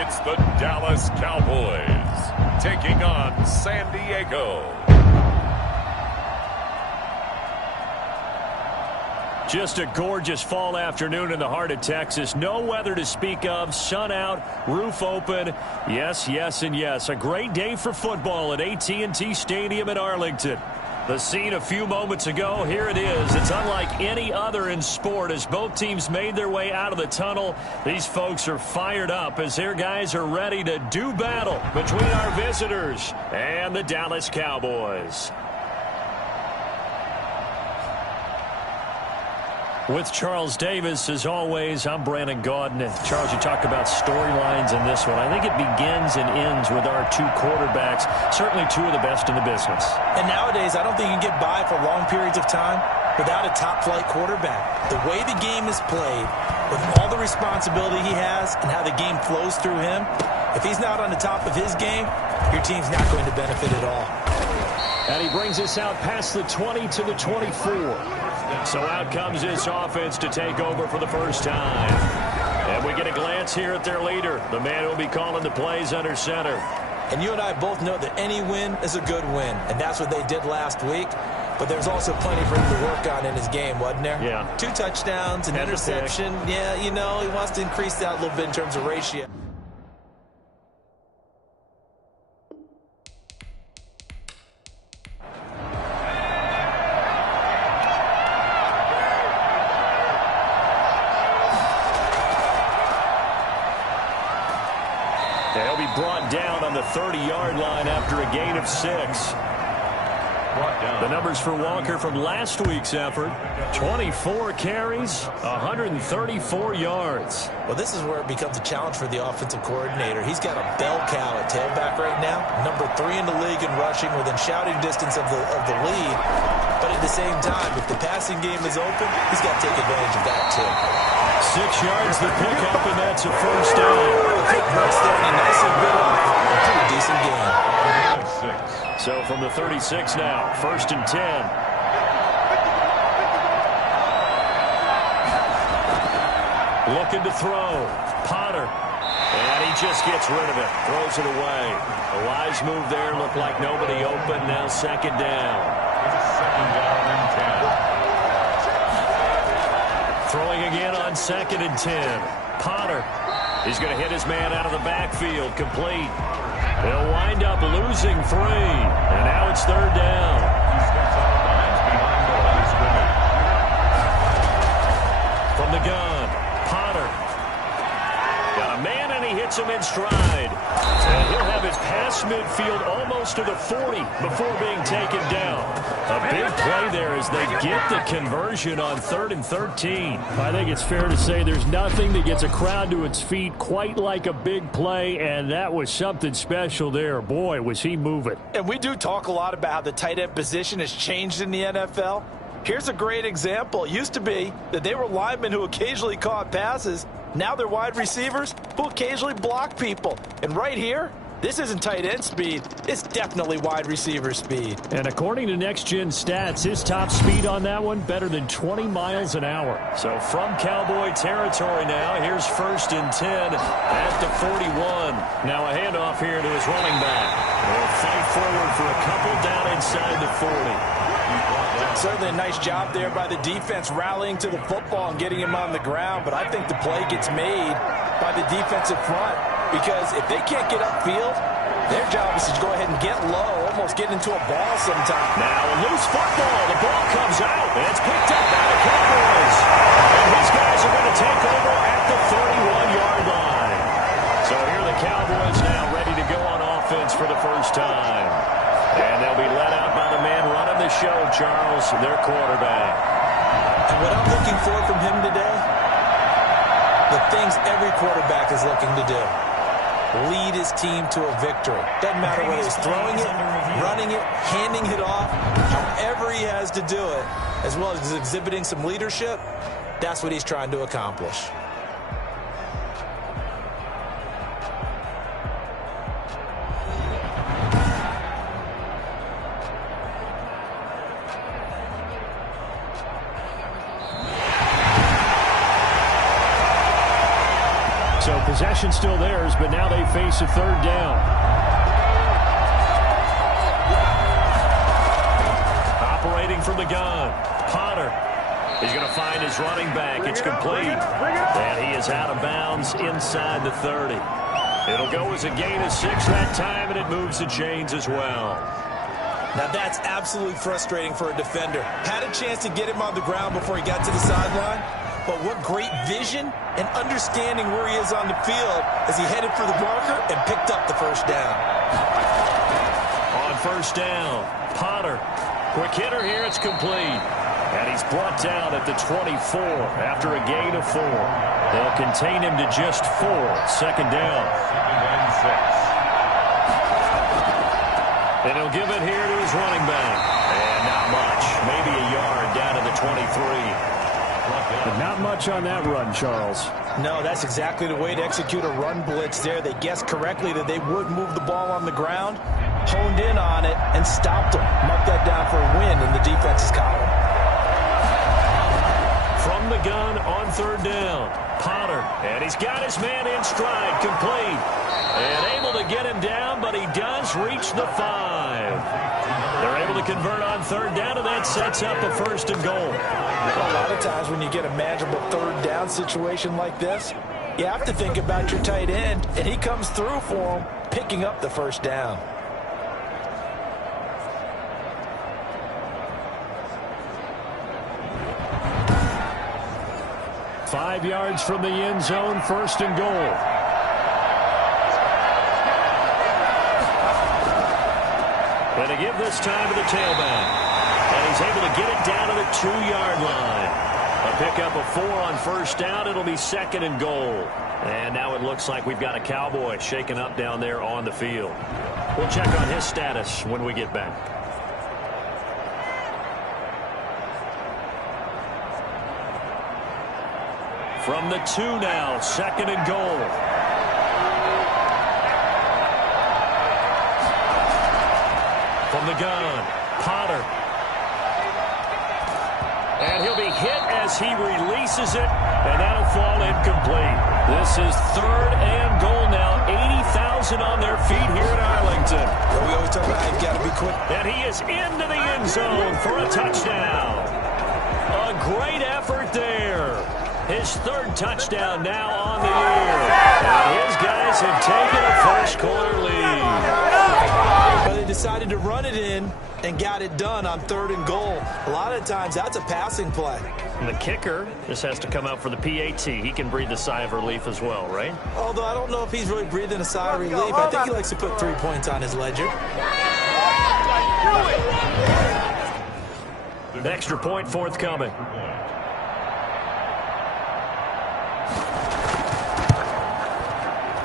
It's the Dallas Cowboys taking on San Diego. Just a gorgeous fall afternoon in the heart of Texas. No weather to speak of. Sun out, roof open. Yes, yes, and yes. A great day for football at AT&T Stadium in Arlington. The scene a few moments ago, here it is. It's unlike any other in sport as both teams made their way out of the tunnel. These folks are fired up as their guys are ready to do battle between our visitors and the Dallas Cowboys. With Charles Davis, as always, I'm Brandon Gaudin. And Charles, you talk about storylines in this one. I think it begins and ends with our two quarterbacks, certainly two of the best in the business. And nowadays, I don't think you can get by for long periods of time without a top-flight quarterback. The way the game is played, with all the responsibility he has and how the game flows through him, if he's not on the top of his game, your team's not going to benefit at all. And he brings us out past the 20 to the 24. So out comes this offense to take over for the first time. And we get a glance here at their leader, the man who will be calling the plays under center. And you and I both know that any win is a good win, and that's what they did last week. But there's also plenty for him to work on in his game, wasn't there? Yeah. 2 touchdowns, an interception. Yeah, you know, he wants to increase that a little bit in terms of ratio. They'll be brought down on the 30-yard line after a gain of 6. The numbers for Walker from last week's effort: 24 carries, 134 yards. Well, this is where it becomes a challenge for the offensive coordinator. He's got a bell cow at tailback right now, number 3 in the league in rushing, within shouting distance of the lead. But at the same time, if the passing game is open, he's got to take advantage of that too. 6 yards the pickup, and that's a first down. Quick burst there, and a nice bit off. A pretty decent game. So from the 36 now, 1st and 10. Looking to throw. Potter. And he just gets rid of it. Throws it away. A wise move there. Looked like nobody open. Now 2nd down. Second down and 10. Throwing again on 2nd and 10. Potter. He's going to hit his man out of the backfield. Complete. They'll wind up losing 3. And now it's 3rd down. From the gun, Potter. Got a man, and he hits him in stride. And he'll have it past midfield almost to the 40 before being taken down. A big play there as they get the conversion on 3rd and 13. I think it's fair to say there's nothing that gets a crowd to its feet quite like a big play, and that was something special there. Boy, was he moving. And we do talk a lot about how the tight end position has changed in the NFL. Here's a great example. It used to be that they were linemen who occasionally caught passes. Now they're wide receivers who occasionally block people. And right here, this isn't tight end speed. It's definitely wide receiver speed. And according to Next Gen Stats, his top speed on that one, better than 20 miles an hour. So from Cowboy territory now, here's 1st and 10 at the 41. Now a handoff here to his running back. They'll fight forward for a couple down inside the 40. Certainly a nice job there by the defense rallying to the football and getting him on the ground, but I think the play gets made by the defensive front because if they can't get upfield, their job is to go ahead and get low, almost get into a ball sometime. Now a loose football. The ball comes out, and it's picked up by the Cowboys. And his guys are going to take over at the 31-yard line. So here are the Cowboys now ready to go on offense for the first time. And they'll be let out by the man running the show, Charles, their quarterback. And what I'm looking for from him today, the things every quarterback is looking to do. Lead his team to a victory. Doesn't matter whether he's throwing it, running it, handing it off, however he has to do it, as well as exhibiting some leadership, that's what he's trying to accomplish. So possession still theirs, but now they face a third down. Operating from the gun, Potter. He's going to find his running back. It's complete. And he is out of bounds inside the 30. It'll go as a gain of 6 that time, and it moves the chains as well. Now that's absolutely frustrating for a defender. Had a chance to get him on the ground before he got to the sideline, but what great vision and understanding where he is on the field as he headed for the marker and picked up the first down. On first down, Potter. Quick hitter here, it's complete. And he's brought down at the 24 after a gain of 4. They'll contain him to just 4. Second down. And he'll give it here to his running back. And not much. Maybe a yard down to the 23. But not much on that run, Charles. No, that's exactly the way to execute a run blitz there. They guessed correctly that they would move the ball on the ground, honed in on it, and stopped them. Mark that down for a win in the defense's column. From the gun on third down, Potter. And he's got his man in stride, complete. And able to get him down, but he does reach the 5. They're able to convert on third down, and that sets up a first and goal. A lot of times when you get a manageable third down situation like this, you have to think about your tight end, and he comes through for him, picking up the first down. Five yards from the end zone, first and goal. And to give this time to the tailback. And he's able to get it down to the 2-yard line. A pickup of 4 on first down. It'll be second and goal. And now it looks like we've got a Cowboy shaken up down there on the field. We'll check on his status when we get back. From the 2 now, second and goal. From the gun, Potter. And he'll be hit as he releases it, and that'll fall incomplete. This is third and goal now. 80,000 on their feet here at Arlington. We always talk about how you got to be quick. And he is into the end zone for a touchdown. A great effort there. His third touchdown now on the year. And his guys have taken a first-quarter lead. But they decided to run it in and got it done on third and goal. A lot of times that's a passing play. And the kicker just has to come out for the PAT. He can breathe a sigh of relief as well, right? Although I don't know if he's really breathing a sigh of relief. I think he likes to put 3 points on his ledger. An extra point forthcoming.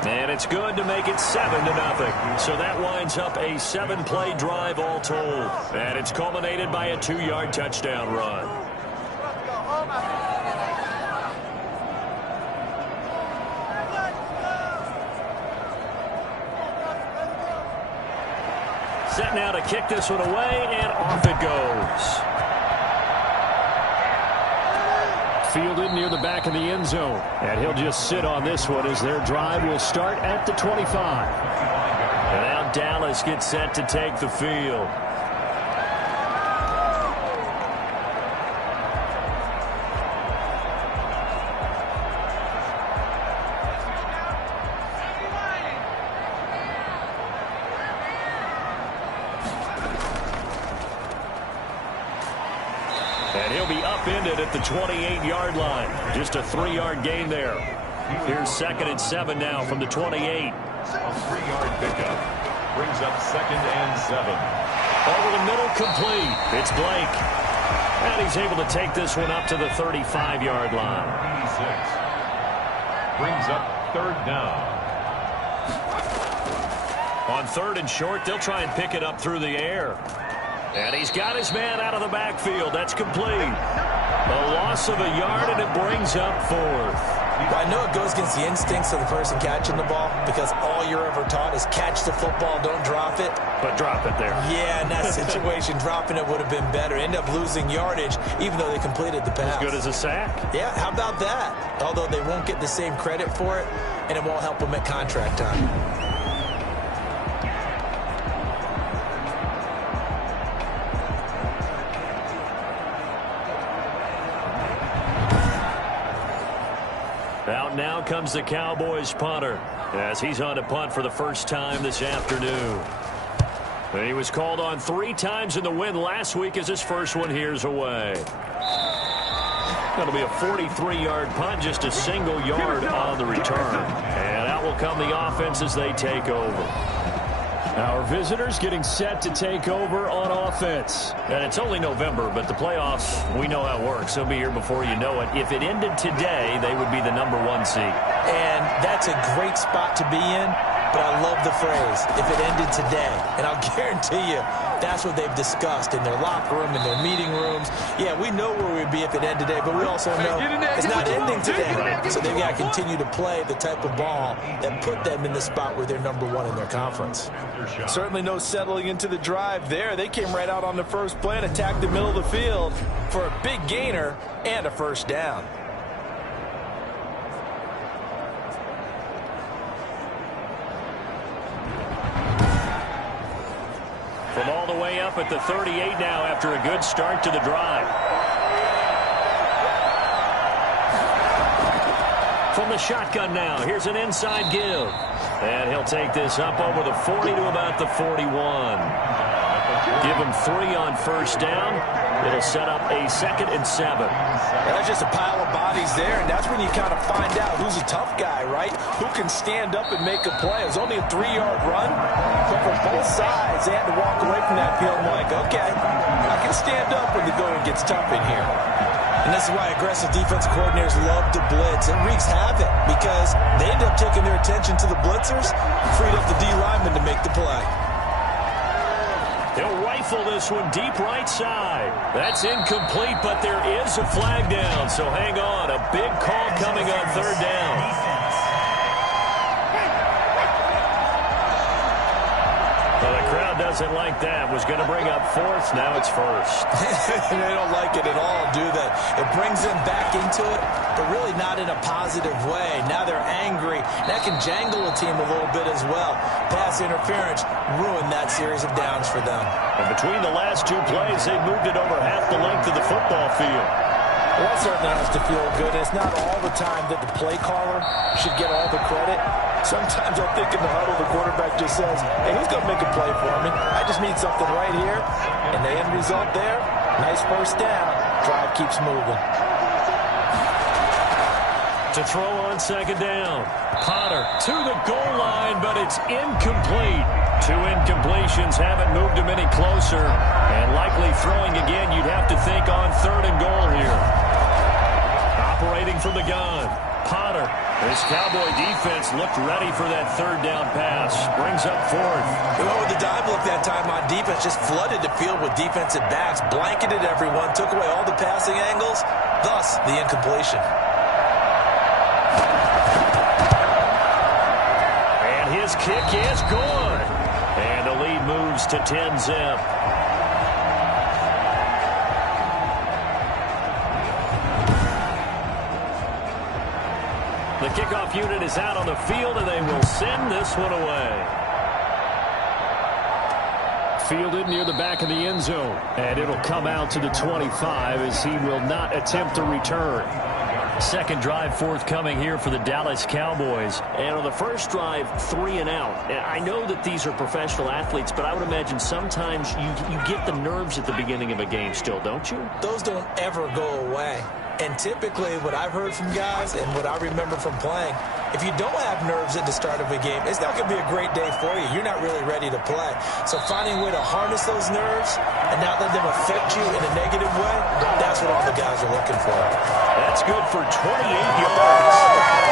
And it's good to make it 7-0. So that winds up a 7-play drive all told. And it's culminated by a 2-yard touchdown run. Set now to kick this one away, and off it goes. Fielded near the back of the end zone. And he'll just sit on this one as their drive will start at the 25. And now Dallas gets set to take the field. And he'll be upended at the 28-yard line. Just a 3-yard gain there. Here's 2nd and 7 now from the 28. A 3-yard pickup brings up 2nd and 7. Over the middle, complete. It's Blake. And he's able to take this one up to the 35-yard line. 86 brings up 3rd down. On 3rd and short, they'll try and pick it up through the air. And he's got his man out of the backfield. That's complete. A loss of a yard, and it brings up 4th. I know it goes against the instincts of the person catching the ball because all you're ever taught is catch the football, don't drop it. But drop it there. Yeah, in that situation, dropping it would have been better. End up losing yardage, even though they completed the pass. As good as a sack. Yeah, how about that? Although they won't get the same credit for it, and it won't help him at contract time. Out now comes the Cowboys punter as he's on to punt for the first time this afternoon. He was called on 3 times in the win last week as his first one here's away. Going to be a 43-yard punt, just a single yard on the return. And out will come the offense as they take over. Our visitors getting set to take over on offense. And it's only November, but the playoffs, we know how it works. They'll be here before you know it. If it ended today, they would be the #1 seed. And that's a great spot to be in, but I love the phrase, if it ended today. And I'll guarantee you, that's what they've discussed in their locker room, in their meeting rooms. Yeah, we know where we'd be if it ended today, but we also know it's not ending today. So they've got to continue to play the type of ball that put them in the spot where they're #1 in their conference. Certainly no settling into the drive there. They came right out on the first play and attacked the middle of the field for a big gainer and a first down. From all the way up at the 38 now after a good start to the drive. From the shotgun now, here's an inside give. And he'll take this up over the 40 to about the 41. Give him 3 on first down. It'll set up a 2nd and 7. That's just a pile of bodies there, and that's when you kind of find out who's a tough guy, right? Who can stand up and make a play. It was only a 3-yard run, but for both sides, they had to walk away from that field like, okay, I can stand up when the going gets tough in here. And this is why aggressive defensive coordinators love to blitz. It wreaks havoc because they end up taking their attention to the blitzers, freed up the D lineman to make the play. He'll rifle this one deep right side. That's incomplete, but there is a flag down, so hang on. A big call coming on 3rd down. Well, the crowd doesn't like that. Was going to bring up 4th. Now it's 1st. They don't like it at all, do they? It brings them back into it, but really not in a positive way. Now they're angry. That can jangle a team a little bit as well. Pass interference ruined that series of downs for them. And between the last 2 plays, they moved it over half the length of the football field. Well, that certainly has to feel good. It's not all the time that the play caller should get all the credit. Sometimes I think in the huddle, the quarterback just says, hey, who's going to make a play for me? I just need something right here. And the end result there, nice first down. Drive keeps moving. To throw on 2nd down. Potter to the goal line, but it's incomplete. 2 incompletions haven't moved him any closer. And likely throwing again, you'd have to think on 3rd and goal here. Operating from the gun. Potter. This Cowboy defense looked ready for that 3rd down pass. Brings up 4th. They went with the dime look that time on defense. Just flooded the field with defensive backs. Blanketed everyone. Took away all the passing angles. Thus, the incompletion. And his kick is good. And the lead moves to 10-zip. The kickoff unit is out on the field, and they will send this one away. Fielded near the back of the end zone, and it'll come out to the 25 as he will not attempt to return. 2nd drive forthcoming here for the Dallas Cowboys. And on the first drive, 3 and out. I know that these are professional athletes, but I would imagine sometimes you get the nerves at the beginning of a game still, don't you? Those don't ever go away. And typically what I've heard from guys and what I remember from playing, if you don't have nerves at the start of a game, it's not going to be a great day for you. You're not really ready to play. So finding a way to harness those nerves and not let them affect you in a negative way, that's what all the guys are looking for. That's good for 28 yards.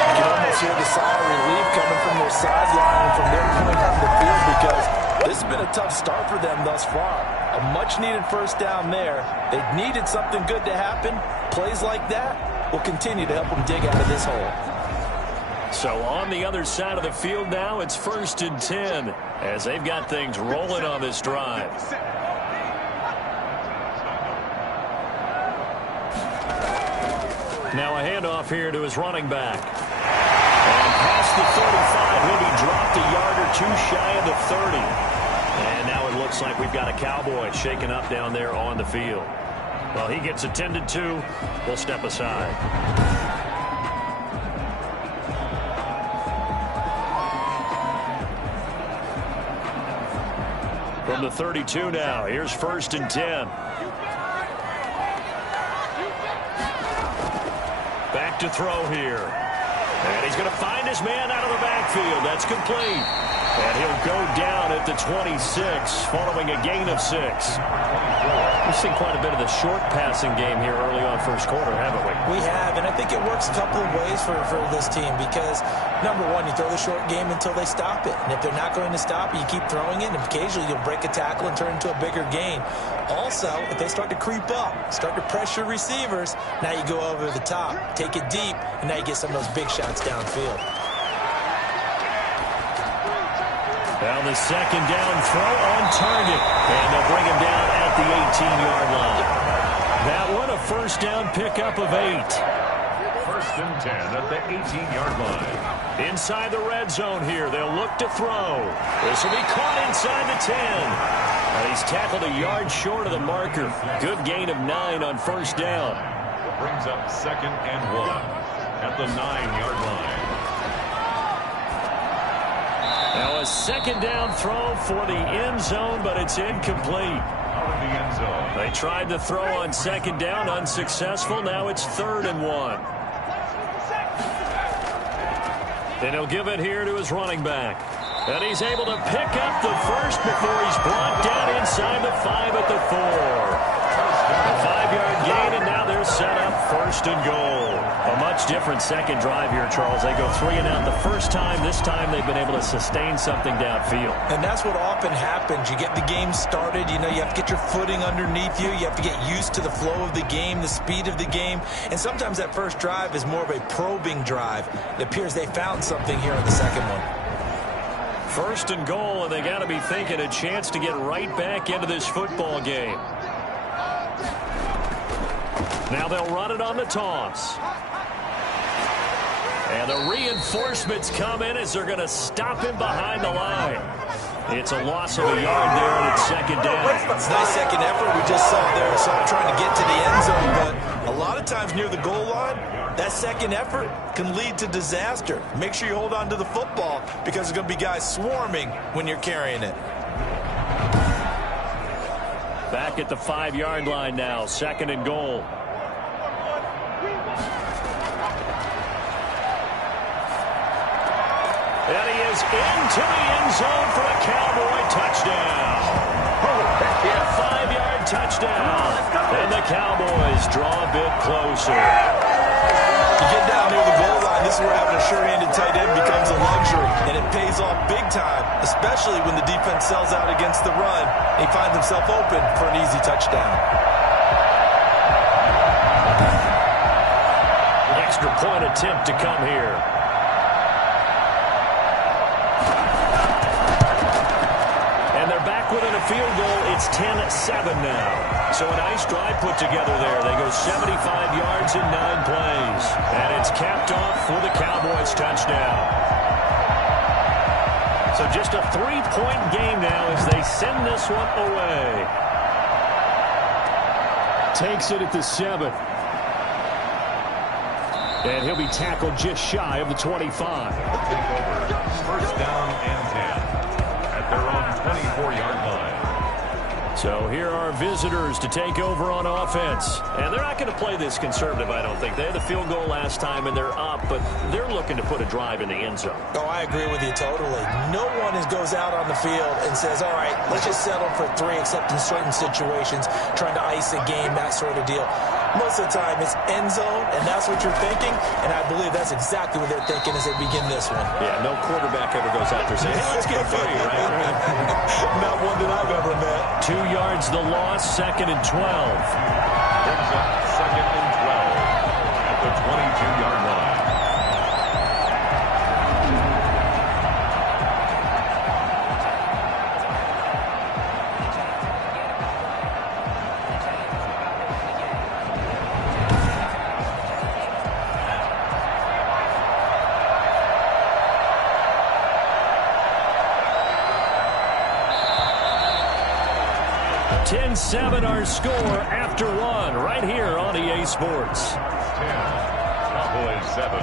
You can almost hear the sigh of relief coming from their sideline and from their point on the field because this has been a tough start for them thus far. A much-needed first down there. They needed something good to happen. Plays like that will continue to help them dig out of this hole. So on the other side of the field now, it's 1st and 10 as they've got things rolling on this drive. Now a handoff here to his running back. And past the 35. He'll be dropped a yard or two shy of the 30. And now it looks like we've got a Cowboy shaken up down there on the field. Well, he gets attended to. We'll step aside. From the 32 now, here's 1st and 10. Back to throw here. And he's going to find his man out of the backfield. That's complete. And he'll go down at the 26 following a gain of 6. We've seen quite a bit of the short passing game here early on first quarter, haven't we? We have, and I think it works a couple of ways for this team because, number one, you throw the short game until they stop it. And if they're not going to stop it, you keep throwing it, and occasionally you'll break a tackle and turn into a bigger gain. Also, if they start to creep up, start to pressure receivers, now you go over the top, take it deep, and now you get some of those big shots downfield. Now the second down throw on target. And they'll bring him down at the 18-yard line. That one a first down pickup of 8. 1st and 10 at the 18-yard line. Inside the red zone here. They'll look to throw. This will be caught inside the 10. And he's tackled a yard short of the marker. Good gain of 9 on first down. Brings up 2nd and 1 at the 9-yard line. Now a second down throw for the end zone, but it's incomplete. Out of the end zone. They tried to throw on second down, unsuccessful. Now it's 3rd and 1. And he'll give it here to his running back. And he's able to pick up the first before he's brought down inside the 5 at the 4. A 5-yard gain, and now they're set up 1st and goal. A much different second drive here, Charles. They go 3 and out the first time. This time they've been able to sustain something downfield. And that's what often happens. You get the game started. You know, you have to get your footing underneath you. You have to get used to the flow of the game, the speed of the game. And sometimes that first drive is more of a probing drive. It appears they found something here in the second one. 1st and goal, and they got to be thinking a chance to get right back into this football game. Now they'll run it on the toss. And the reinforcements come in as they're going to stop him behind the line. It's a loss of a yard there, and it's second down. It's a nice second effort we just saw there. So I'm trying to get to the end zone, but a lot of times near the goal line, that second effort can lead to disaster. Make sure you hold on to the football because there's going to be guys swarming when you're carrying it. Back at the 5-yard line now, 2nd and goal. And he is into the end zone for a Cowboy touchdown. A 5-yard touchdown. And the Cowboys draw a bit closer. You get down near the goal line, this is where having a sure-handed tight end becomes a luxury. And it pays off big time, especially when the defense sells out against the run. And he finds himself open for an easy touchdown. Extra point attempt to come here. And they're back within a field goal. It's 10-7 now. So a nice drive put together there. They go 75 yards in 9 plays. And it's capped off for the Cowboys touchdown. So just a 3-point game now as they send this one away. Takes it at the 7. And he'll be tackled just shy of the 25. Take over. 1st down and 10 at their own 24-yard line. So here are visitors to take over on offense. And they're not going to play this conservative, I don't think. They had the field goal last time, and they're up, but they're looking to put a drive in the end zone. Oh, I agree with you totally. No one goes out on the field and says, all right, let's just settle for 3, except in certain situations, trying to ice a game, that sort of deal. Most of the time, it's end zone, and that's what you're thinking, and I believe that's exactly what they're thinking as they begin this one. Yeah, no quarterback ever goes out there saying, hey, let's get 3, right? Not one that I've ever met. 2 yards the loss, 2nd and 12. Brings up 2nd and 12 at the 22-yard line. 10-7 our score after one right here on EA Sports. 10, Cowboys 7.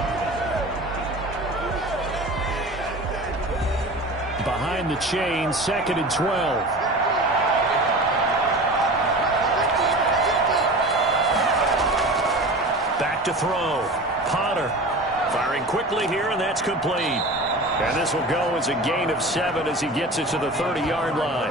Behind the chain, 2nd and 12. Back to throw. Potter firing quickly here, and that's complete. And this will go as a gain of 7 as he gets it to the 30-yard line.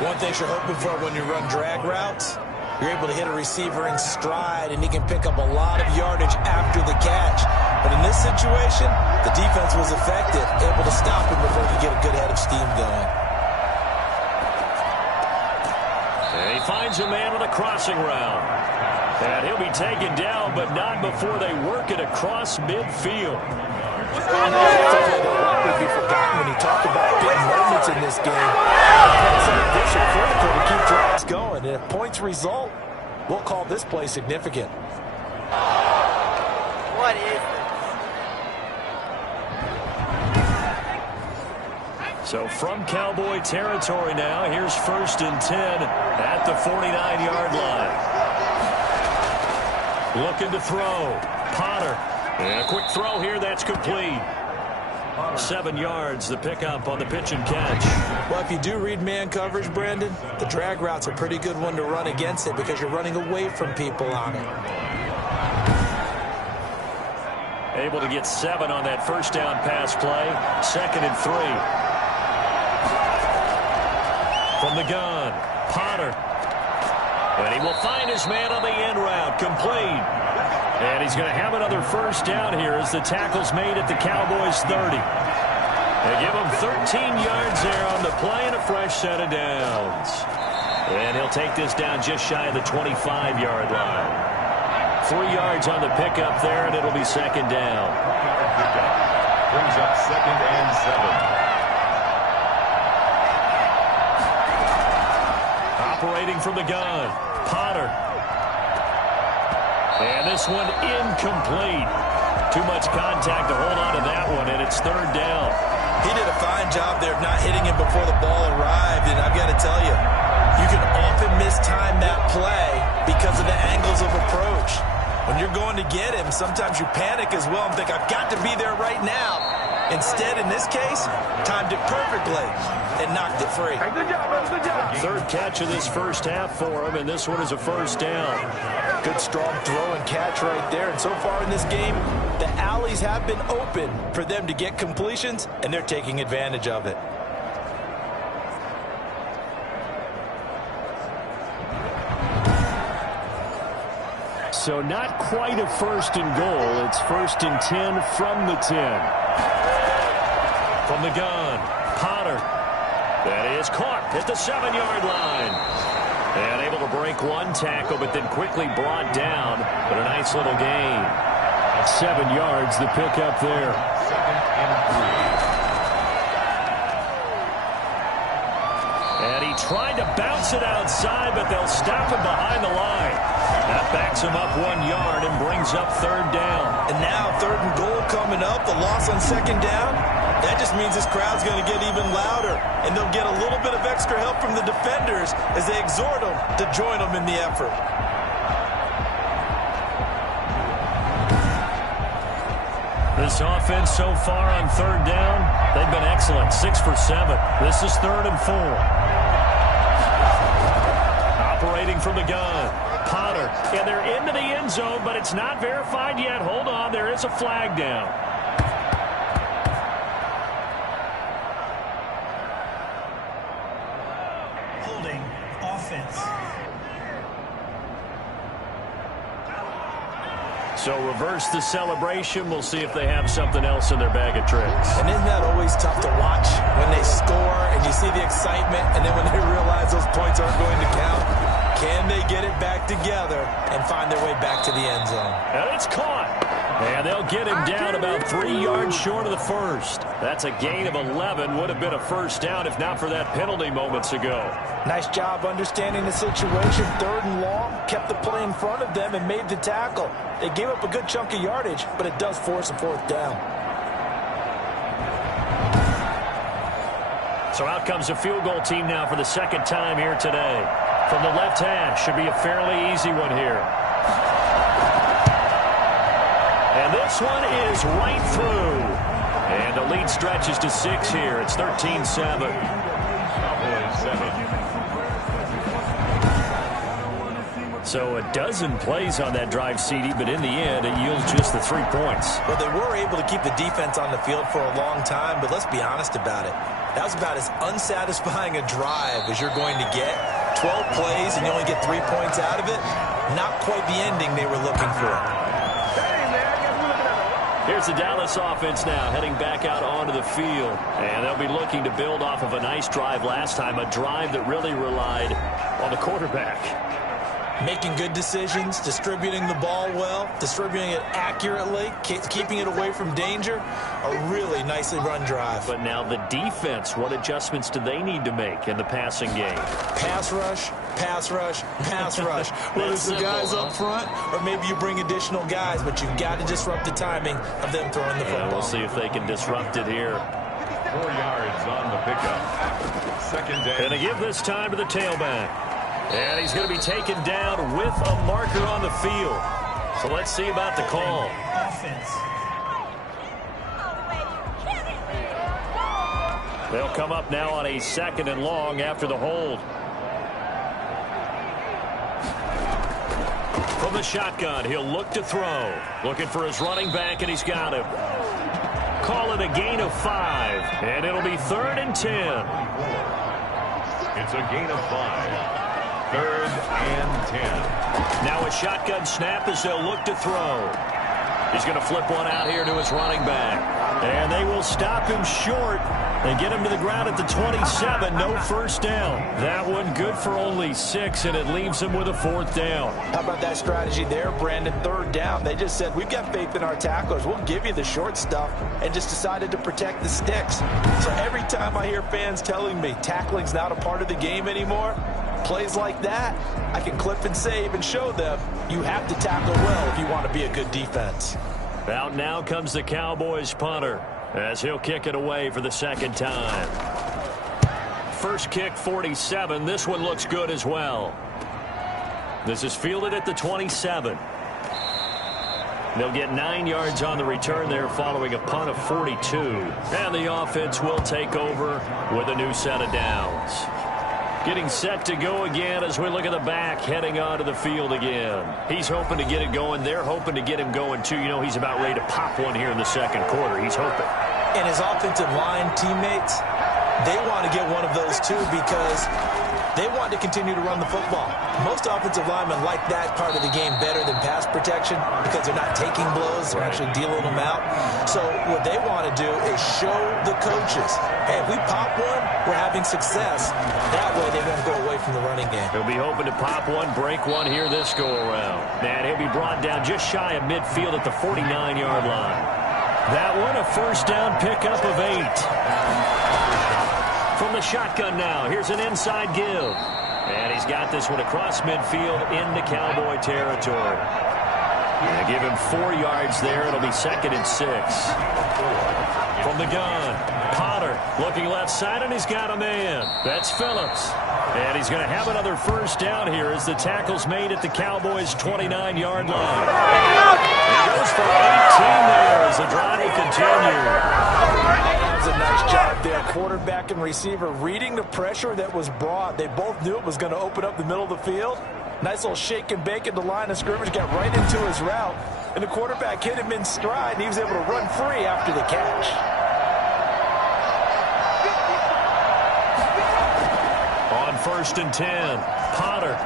One thing you're hoping for when you run drag routes, you're able to hit a receiver in stride, and he can pick up a lot of yardage after the catch. But in this situation, the defense was effective, able to stop him before he could get a good head of steam going. And he finds a man on a crossing route. And he'll be taken down, but not before they work it across midfield. Will be forgotten when you talk about big moments in this game. This are critical to keep drives going, and if points result, we'll call this play significant. What is this? So from Cowboy territory now, here's 1st and 10 at the 49-yard line. Looking to throw. Potter. And a quick throw here, that's complete. 7 yards, the pickup on the pitch and catch. Well, if you do read man coverage, Brandon, the drag route's a pretty good one to run against it because you're running away from people on it. Able to get 7 on that first down pass play. 2nd and 3. From the gun, Potter. And he will find his man on the end route, complete. And he's going to have another first down here as the tackle's made at the Cowboys 30. They give him 13 yards there on the play and a fresh set of downs. And he'll take this down just shy of the 25-yard line. 3 yards on the pickup there, and it'll be 2nd down. Brings up 2nd and 7. Operating from the gun, Potter. And this one incomplete. Too much contact to hold on to that one, and it's 3rd down. He did a fine job there of not hitting him before the ball arrived, and I've got to tell you, you can often mistime that play because of the angles of approach. When you're going to get him, sometimes you panic as well and think, I've got to be there right now. Instead, in this case, timed it perfectly and knocked it free. Hey, good job, man, good job. 3rd catch of this first half for him, and this one is a first down. Good, strong throw and catch right there. And so far in this game, the alleys have been open for them to get completions, and they're taking advantage of it. So not quite a 1st and goal. It's 1st and 10 from the 10. From the gun, Potter. That is caught at the 7-yard line. And able to break one tackle, but then quickly brought down. But a nice little gain. 7 yards, the pickup there. 2nd and 3. And he tried to bounce it outside, but they'll stop him behind the line. That backs him up 1 yard and brings up 3rd down. And now 3rd and goal coming up, the loss on 2nd down. That just means this crowd's going to get even louder, and they'll get a little bit of extra help from the defenders as they exhort them to join them in the effort. This offense so far on 3rd down, they've been excellent, 6 for 7. This is 3rd and 4. Operating from the gun, Potter, and they're into the end zone, but it's not verified yet. Hold on, there is a flag down. Holding offense. So reverse the celebration. We'll see if they have something else in their bag of tricks. And isn't that always tough to watch when they score and you see the excitement, and then when they realize those points aren't going to count? Can they get it back together and find their way back to the end zone? And it's caught. And they'll get him down about 3 yards short of the first. That's a gain of 11. Would have been a first down if not for that penalty moments ago. Nice job understanding the situation. 3rd and long, kept the play in front of them and made the tackle. They gave up a good chunk of yardage, but it does force a 4th down. So out comes a field goal team now for the 2nd time here today. from the left hash. Should be a fairly easy one here. And this one is right through. And the lead stretches to 6 here. It's 13-7. Cowboys 7. So a dozen plays on that drive, CD, but in the end, it yields just the 3 points. Well, they were able to keep the defense on the field for a long time, but let's be honest about it. That was about as unsatisfying a drive as you're going to get. 12 plays and you only get 3 points out of it. Not quite the ending they were looking for. Here's the Dallas offense now heading back out onto the field. And they'll be looking to build off of a nice drive last time, a drive that really relied on the quarterback. Making good decisions, distributing the ball well, distributing it accurately, keeping it away from danger. A really nicely run drive. But now the defense, what adjustments do they need to make in the passing game? Pass rush, pass rush, pass rush. Whether it's the guys up front or maybe you bring additional guys, but you've got to disrupt the timing of them throwing the football. We'll see if they can disrupt it here. 4 yards on the pickup. Second down. Going to give this time to the tailback. And he's going to be taken down with a marker on the field. So let's see about the call. Offense. They'll come up now on a 2nd and long after the hold. From the shotgun, he'll look to throw. Looking for his running back, and he's got him. Call it a gain of 5, and it'll be 3rd and 10. It's a gain of 5. 3rd and 10. Now a shotgun snap as they'll look to throw. He's going to flip one out here to his running back. And they will stop him short and get him to the ground at the 27. No first down. That one good for only 6, and it leaves him with a 4th down. How about that strategy there, Brandon? 3rd down. They just said, we've got faith in our tacklers. We'll give you the short stuff, and just decided to protect the sticks. So every time I hear fans telling me tackling's not a part of the game anymore, plays like that, I can clip and save and show them you have to tackle well if you want to be a good defense. Out now comes the Cowboys punter as he'll kick it away for the 2nd time. First kick, 47. This one looks good as well. This is fielded at the 27. They'll get 9 yards on the return there following a punt of 42. And the offense will take over with a new set of downs. Getting set to go again as we look at the back heading onto the field again. He's hoping to get it going. They're hoping to get him going, too. You know, he's about ready to pop one here in the 2nd quarter. He's hoping. And his offensive line teammates, they want to get one of those, too, because they want to continue to run the football. Most offensive linemen like that part of the game better than pass protection because they're not taking blows. They're actually dealing them out. So what they want to do is show the coaches, hey, if we pop one, we're having success. That way they won't go away from the running game. He'll be hoping to pop one, break one here this go-around. And he'll be brought down just shy of midfield at the 49-yard line. That one a first down pickup of 8. From the shotgun now, here's an inside give. And he's got this one across midfield into Cowboy territory. Yeah, give him 4 yards there. It'll be 2nd and 6. From the gun, Potter looking left side, and he's got a man. That's Phillips. And he's going to have another first down here as the tackle's made at the Cowboys' 29-yard line. And he goes for 18 there as the drive will continue. That was a nice job there, quarterback and receiver, reading the pressure that was brought. They both knew it was going to open up the middle of the field. Nice little shake and bake at the line of scrimmage, got right into his route, and the quarterback hit him in stride, and he was able to run free after the catch. On 1st and 10, Potter.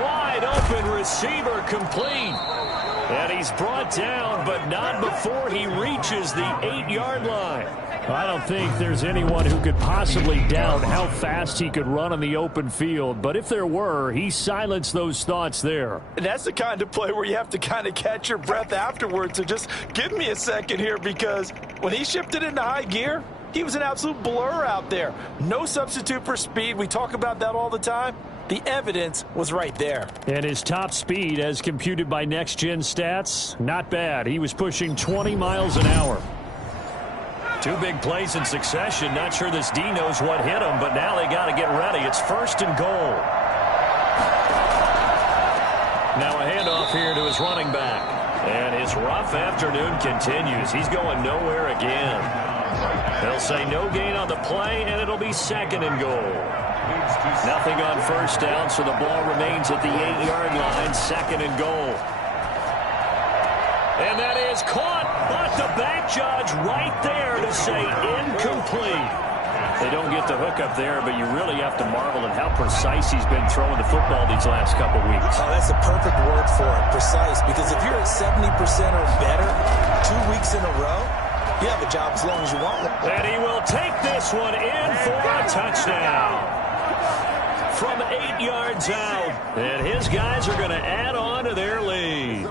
Wide open receiver complete. And he's brought down, but not before he reaches the 8-yard line. I don't think there's anyone who could possibly doubt how fast he could run on the open field. But if there were, he silenced those thoughts there. And that's the kind of play where you have to kind of catch your breath afterwards. So just give me a second here, because when he shifted into high gear, he was an absolute blur out there. No substitute for speed. We talk about that all the time. The evidence was right there. And his top speed, as computed by Next Gen Stats, not bad. He was pushing 20 miles an hour. Two big plays in succession. Not sure this D knows what hit him, but now they got to get ready. It's 1st and goal. Now a handoff here to his running back. And his rough afternoon continues. He's going nowhere again. They'll say no gain on the play, and it'll be 2nd and goal. Nothing on 1st down, so the ball remains at the 8-yard line. 2nd and goal. And that is caught, but the back judge right there to say incomplete. They don't get the hook up there, but you really have to marvel at how precise he's been throwing the football these last couple weeks. Oh, that's the perfect word for it, precise. Because if you're at 70% or better 2 weeks in a row, you have a job as long as you want one. And he will take this one in for a touchdown. From 8 yards out. And his guys are going to add on to their lead.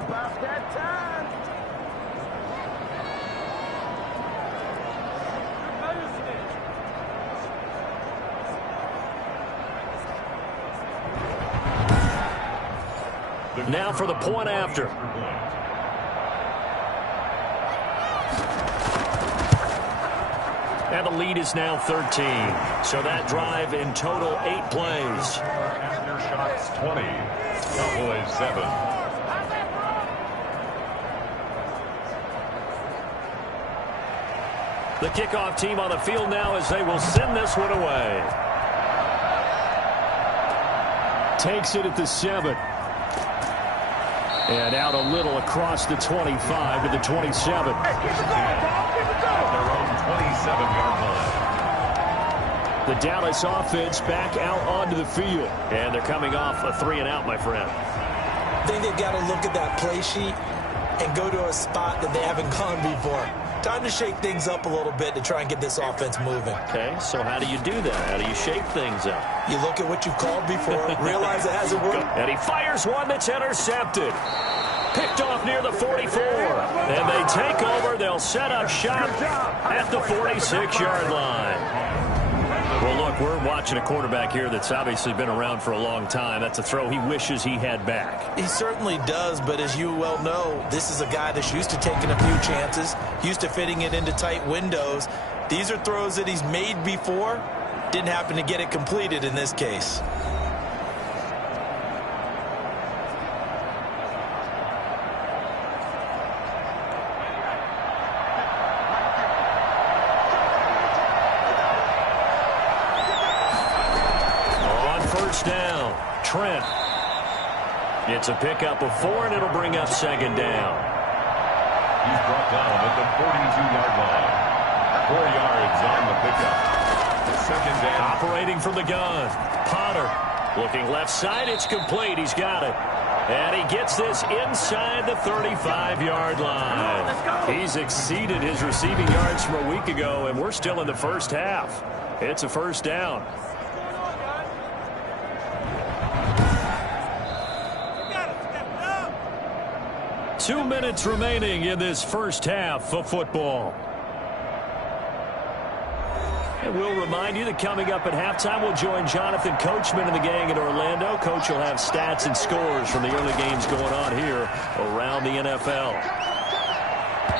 Now for the point after. And the lead is now 13. So that drive in total 8 plays. Aftershocks 20. Cowboys 7. The kickoff team on the field now as they will send this one away. Takes it at the 7. And out a little across the 25 to the 27. Their own 27-yard line. The Dallas offense back out onto the field. And they're coming off a 3-and-out, my friend. I think they've got to look at that play sheet and go to a spot that they haven't gone before. Time to shake things up a little bit to try and get this offense moving. Okay, so how do you do that? How do you shake things up? You look at what you've called before, realize it hasn't worked. And he fires one that's intercepted. Picked off near the 44. And they take over. They'll set up shop at the 46-yard line. Well, look, we're watching a quarterback here that's obviously been around for a long time. That's a throw he wishes he had back. He certainly does, but as you well know, this is a guy that's used to taking a few chances, used to fitting it into tight windows. These are throws that he's made before. Didn't happen to get it completed in this case. Down. Trent. It's a pickup of 4, and it'll bring up 2nd down. He's brought down at the 42-yard line. 4 yards on the pickup. 2nd down. Operating from the gun. Potter. Looking left side. It's complete. He's got it. And he gets this inside the 35-yard line. He's exceeded his receiving yards from a week ago, and we're still in the first half. It's a 1st down. 2 minutes remaining in this first half of football. And we'll remind you that coming up at halftime, we'll join Jonathan Coachman and the gang in Orlando. Coach will have stats and scores from the early games going on here around the NFL.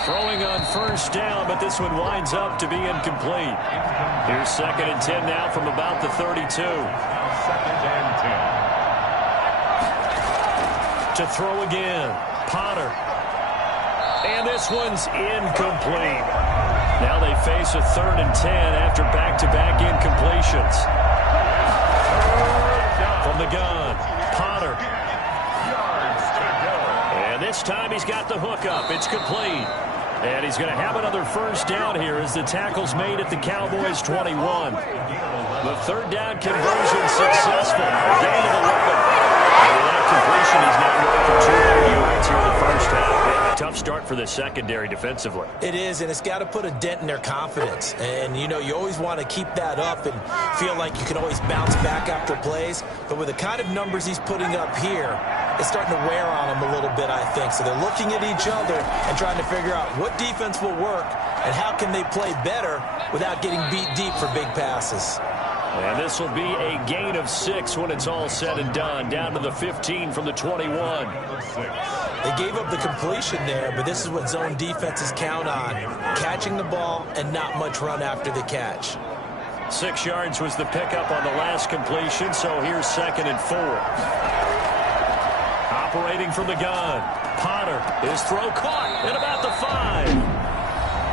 Throwing on 1st down, but this one winds up to be incomplete. Here's 2nd and 10 now from about the 32. 2nd and 10. To throw again. Potter. And this one's incomplete. Now they face a 3rd and 10 after back-to-back incompletions. From the gun. Potter. Yards to go. And this time he's got the hook up. It's complete. And he's going to have another 1st down here as the tackle's made at the Cowboys 21. The 3rd down conversion successful. A gain of 11. Completion, he's now going for 2 yards here in the first half. Tough start for the secondary defensively. It is, and it's got to put a dent in their confidence. And, you know, you always want to keep that up and feel like you can always bounce back after plays. But with the kind of numbers he's putting up here, it's starting to wear on them a little bit, I think. So they're looking at each other and trying to figure out what defense will work and how can they play better without getting beat deep for big passes. And this will be a gain of 6 when it's all said and done. Down to the 15 from the 21. They gave up the completion there, but this is what zone defenses count on. Catching the ball and not much run after the catch. 6 yards was the pickup on the last completion, so here's 2nd and 4. Operating from the gun. Potter, his throw caught at about the 5.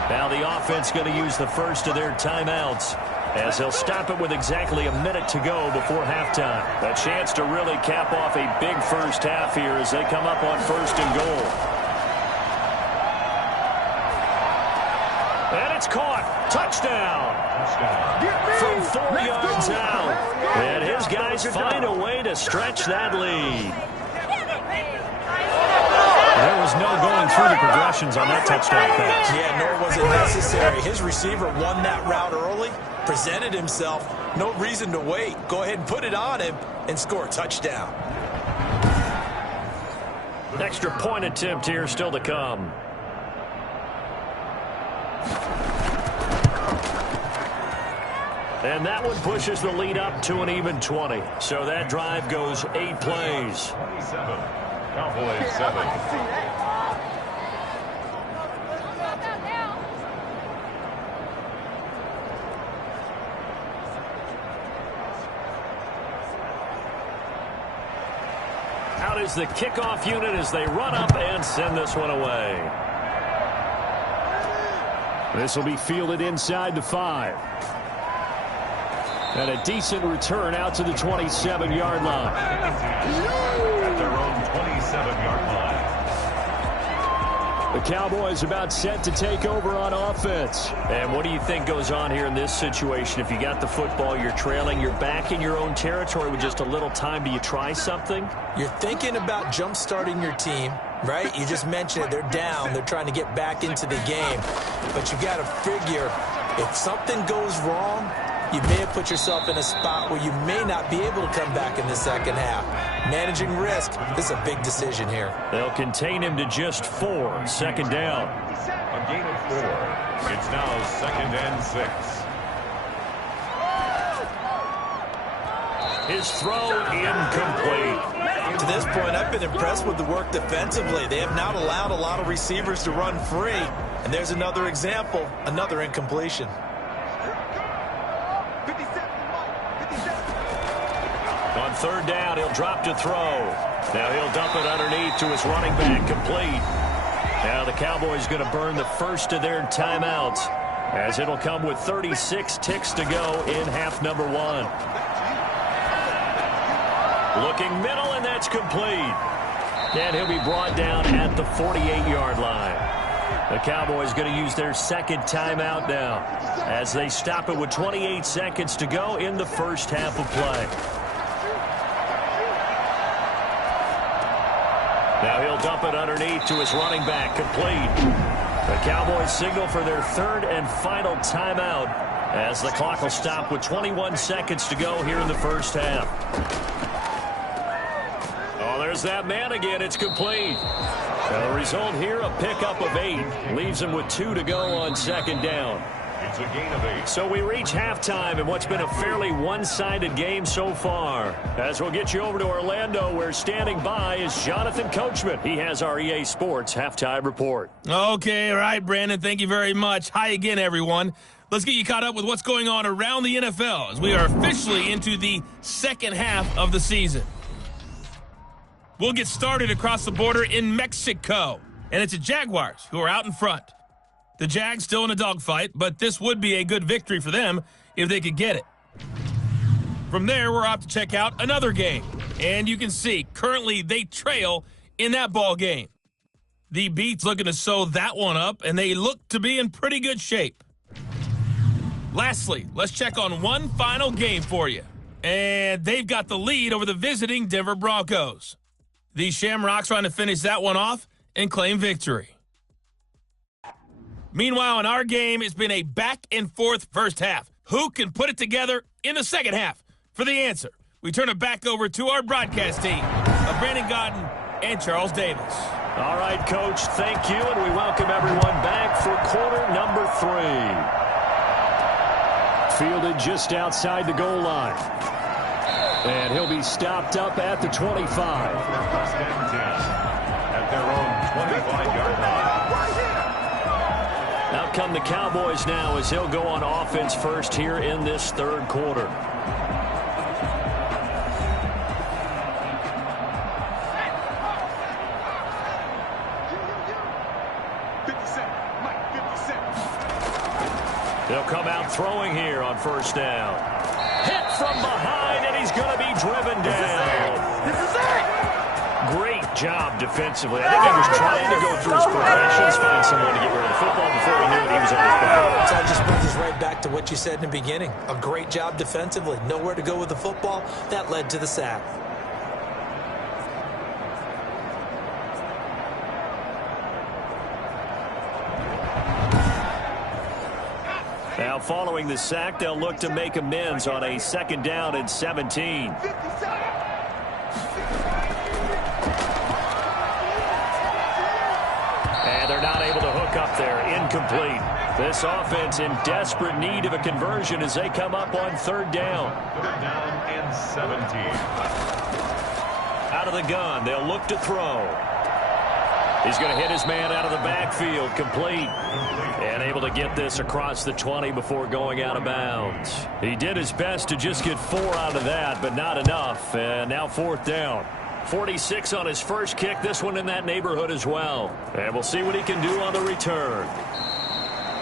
Now the offense going to use the first of their timeouts, as they'll stop it with exactly a minute to go before halftime. A chance to really cap off a big first half here as they come up on 1st and goal. And it's caught. Touchdown. From 4 yards out. And his guys find a way to stretch that lead. There was no going through the progressions on that touchdown pass. Yeah, nor was it necessary. His receiver won that route early, presented himself. No reason to wait. Go ahead and put it on him and score a touchdown. Extra point attempt here still to come. And that one pushes the lead up to an even 20. So that drive goes 8 plays. 27. Cowboys 7. Out is the kickoff unit as they run up and send this one away. This will be fielded inside the 5. And a decent return out to the 27-yard line. At their own 27-yard line. The Cowboys about set to take over on offense. And what do you think goes on here in this situation? If you got the football, you're trailing, you're back in your own territory with just a little time. Do you try something? You're thinking about jump-starting your team, right? You just mentioned it. They're down. They're trying to get back into the game. But you got to figure, if something goes wrong, you may have put yourself in a spot where you may not be able to come back in the second half. Managing risk, this is a big decision here. They'll contain him to just 4. 2nd down. A gain of 4. It's now 2nd and 6. His throw incomplete. To this point, I've been impressed with the work defensively. They have not allowed a lot of receivers to run free. And there's another example, another incompletion. On 3rd down, he'll drop to throw. Now he'll dump it underneath to his running back, complete. Now the Cowboys going to burn the first of their timeouts, as it'll come with 36 ticks to go in half number 1. Looking middle, and that's complete. And he'll be brought down at the 48-yard line. The Cowboys going to use their 2nd timeout now, as they stop it with 28 seconds to go in the first half of play. Now he'll dump it underneath to his running back, complete. The Cowboys signal for their 3rd and final timeout, as the clock will stop with 21 seconds to go here in the first half. Oh, there's that man again. It's complete. The result here, a pickup of 8. Leaves him with 2 to go on 2nd down. It's a gain of 8. So we reach halftime in what's been a fairly one-sided game so far. As we'll get you over to Orlando, where standing by is Jonathan Coachman. He has our EA Sports halftime report. Okay, all right, Brandon. Thank you very much. Hi again, everyone. Let's get you caught up with what's going on around the NFL as we are officially into the second half of the season. We'll get started across the border in Mexico, and it's the Jaguars who are out in front. The Jags still in a dogfight, but this would be a good victory for them if they could get it. From there, we're off to check out another game. And you can see, currently they trail in that ball game. The Beats looking to sew that one up, and they look to be in pretty good shape. Lastly, let's check on one final game for you. And they've got the lead over the visiting Denver Broncos. The Shamrocks trying to finish that one off and claim victory. Meanwhile, in our game, it's been a back-and-forth first half. Who can put it together in the second half? For the answer, we turn it back over to our broadcast team of Brandon Godden and Charles Davis. All right, Coach, thank you, and we welcome everyone back for quarter number 3. Fielded just outside the goal line. And he'll be stopped up at the 25. First and 10 at their own 25-yard line. Out come the Cowboys now as he'll go on offense first here in this third quarter. They'll come out throwing here on first down. Hit from behind, and he's going to be driven down. This is it! Great job defensively. I think he was trying to go through his progressions, find someone to get rid of the football before he knew it. He was on his back. So that just brings us right back to what you said in the beginning. A great job defensively. Nowhere to go with the football. That led to the sack. Now following the sack, they'll look to make amends on a 2nd down and 17. And they're not able to hook up there. Incomplete. This offense in desperate need of a conversion as they come up on 3rd down. 3rd down and 17. Out of the gun, they'll look to throw. He's going to hit his man out of the backfield. Complete. And able to get this across the 20 before going out of bounds. He did his best to just get 4 out of that, but not enough. And now 4th down. 46 on his first kick. This one in that neighborhood as well. And we'll see what he can do on the return.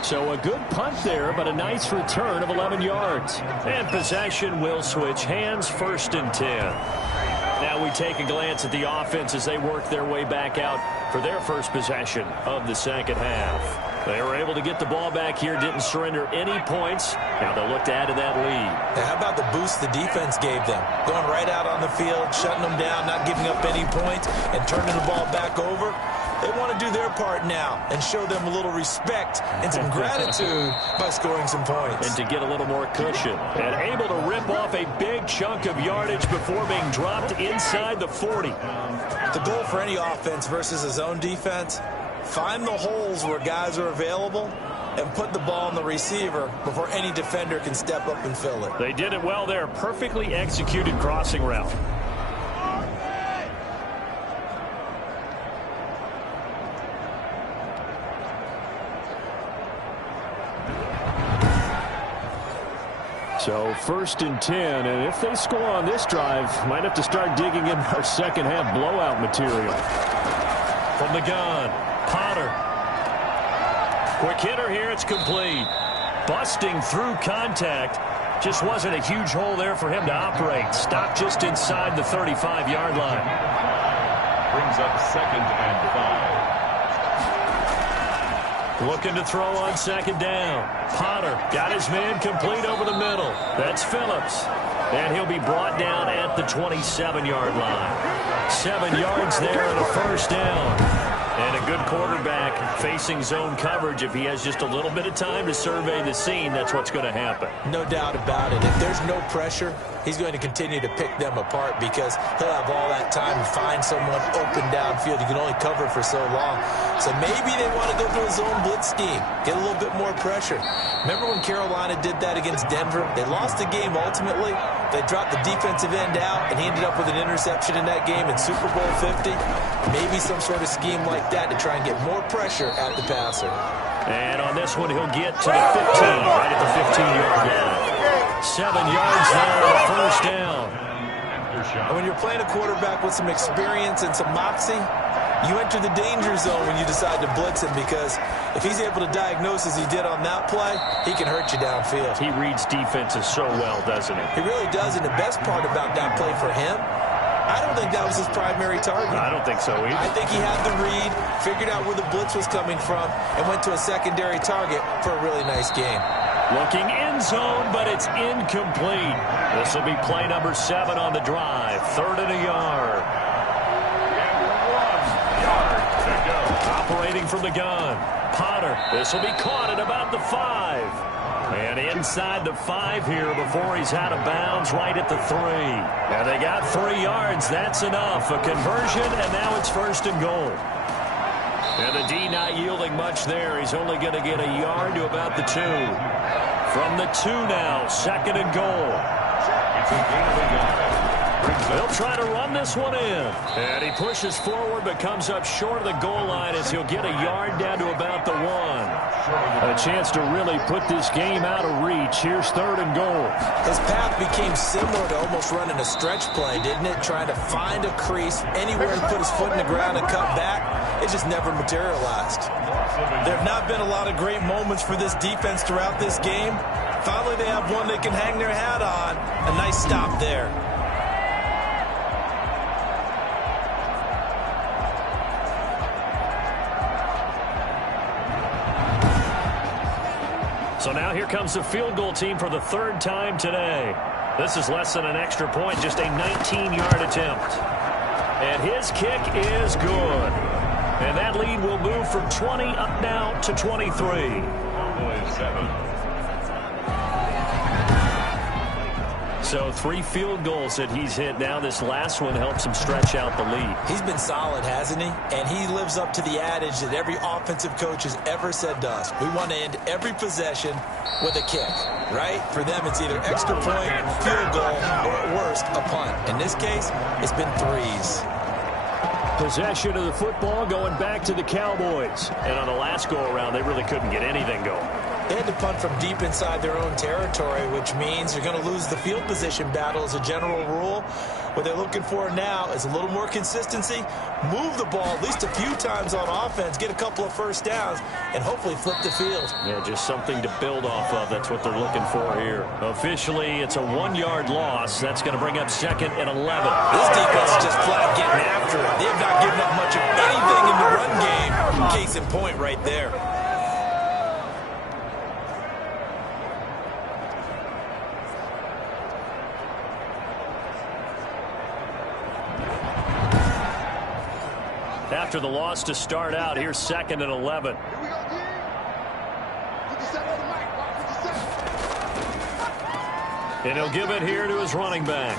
So a good punt there, but a nice return of 11 yards. And possession will switch hands, 1st and 10. Now we take a glance at the offense as they work their way back out for their first possession of the 2nd half. They were able to get the ball back here, didn't surrender any points. Now they'll look to add to that lead. Now how about the boost the defense gave them? Going right out on the field, shutting them down, not giving up any points, and turning the ball back over. They want to do their part now and show them a little respect and some gratitude by scoring some points. And to get a little more cushion. And able to rip off a big chunk of yardage before being dropped inside the 40. The goal for any offense versus a zone defense, find the holes where guys are available and put the ball on the receiver before any defender can step up and fill it. They did it well there. Perfectly executed crossing route. So 1st and 10, and if they score on this drive, might have to start digging in our 2nd half blowout material. From the gun, Potter. Quick hitter here, it's complete. Busting through contact. Just wasn't a huge hole there for him to operate. Stopped just inside the 35-yard line. Brings up 2nd and 5. Looking to throw on 2nd down. Potter got his man complete over the middle. That's Phillips. And he'll be brought down at the 27-yard line. 7 yards there and a 1st down. And a good quarterback facing zone coverage. If he has just a little bit of time to survey the scene, that's what's going to happen. No doubt about it. If there's no pressure, he's going to continue to pick them apart because he'll have all that time to find someone open downfield. He can only cover for so long. So maybe they want to go to a zone blitz scheme, get a little bit more pressure. Remember when Carolina did that against Denver? They lost the game ultimately. They dropped the defensive end out, and he ended up with an interception in that game in Super Bowl 50. Maybe some sort of scheme like that to try and get more pressure at the passer. And on this one, he'll get to the 15, right at the 15-yard line. 7 yards there on the 1st down. And when you're playing a quarterback with some experience and some moxie, you enter the danger zone when you decide to blitz him because if he's able to diagnose as he did on that play, he can hurt you downfield. He reads defenses so well, doesn't he? He really does, and the best part about that play for him, I don't think that was his primary target. I don't think so either. I think he had the read, figured out where the blitz was coming from, and went to a secondary target for a really nice game. Looking end zone, but it's incomplete. This will be play number 7 on the drive. 3rd and a yard. Operating from the gun. Potter. This will be caught at about the 5. And inside the 5 here before he's out of bounds right at the 3. And they got 3 yards. That's enough. A conversion, and now it's 1st and goal. And the D not yielding much there. He's only going to get a yard to about the 2. From the 2 now, 2nd and goal. It's a gain of 11. They'll try to run this one in. And he pushes forward but comes up short of the goal line as he'll get a yard down to about the 1. A chance to really put this game out of reach. Here's 3rd and goal. His path became similar to almost running a stretch play, didn't it? Trying to find a crease anywhere to put his foot in the ground and cut back. It just never materialized. There have not been a lot of great moments for this defense throughout this game. Finally, they have one they can hang their hat on. A nice stop there. So now here comes the field goal team for the 3rd time today. This is less than an extra point, just a 19-yard attempt. And his kick is good. And that lead will move from 20 up now to 23. Cowboys 7. So 3 field goals that he's hit now. This last one helps him stretch out the lead. He's been solid, hasn't he? And he lives up to the adage that every offensive coach has ever said to us. We want to end every possession with a kick, right? For them, it's either extra point, field goal, or at worst, a punt. In this case, it's been 3s. Possession of the football going back to the Cowboys. And on the last go-around, they really couldn't get anything going. They had to punt from deep inside their own territory, which means you're going to lose the field position battle as a general rule. What they're looking for now is a little more consistency, move the ball at least a few times on offense, get a couple of first downs, and hopefully flip the field. Yeah, just something to build off of. That's what they're looking for here. Officially, it's a 1-yard loss. That's going to bring up 2nd and 11. This defense is just flat getting after it. They have not given up much of anything in the run game. Case in point right there. After the loss to start out, here's 2nd and 11. And he'll give it here to his running back.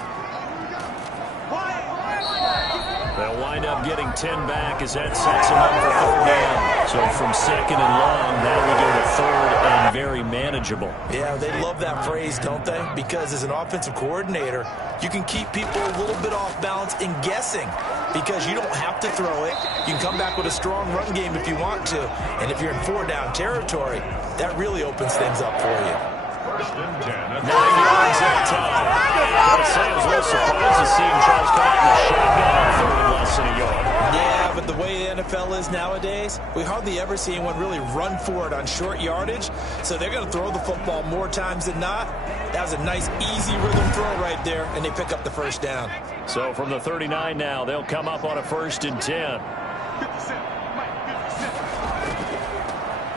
They'll wind up getting 10 back as that sets him up for 3rd down. So from 2nd and long, now we go to 3rd and very manageable. Yeah, they love that phrase, don't they? Because as an offensive coordinator, you can keep people a little bit off balance and guessing because you don't have to throw it. You can come back with a strong run game if you want to. And if you're in 4-down territory, that really opens things up for you. 1st and 10. 9 yards that time. I was a little surprised to see him try to come out in the shotgun on 3rd and less than a yard. Yeah, but the way the NFL is nowadays, we hardly ever see anyone really run for it on short yardage. So they're going to throw the football more times than not. That was a nice, easy rhythm throw right there, and they pick up the 1st down. So from the 39 now, they'll come up on a 1st and 10.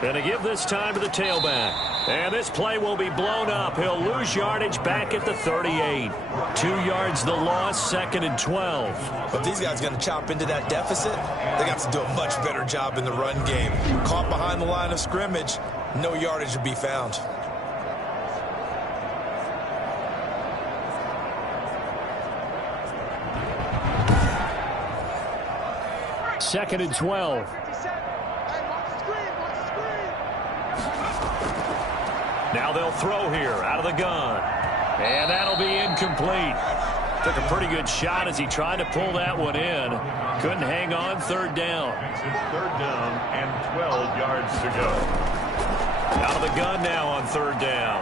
And to give this time to the tailback. And this play will be blown up. He'll lose yardage back at the 38. 2 yards the loss, 2nd and 12. But these guys are going to chop into that deficit. They got to do a much better job in the run game. Caught behind the line of scrimmage, no yardage to be found. Second and 12. Now they'll throw here out of the gun. And that'll be incomplete. Took a pretty good shot as he tried to pull that one in. Couldn't hang on. 3rd down. Makes it 3rd down and 12 yards to go. Out of the gun now on 3rd down.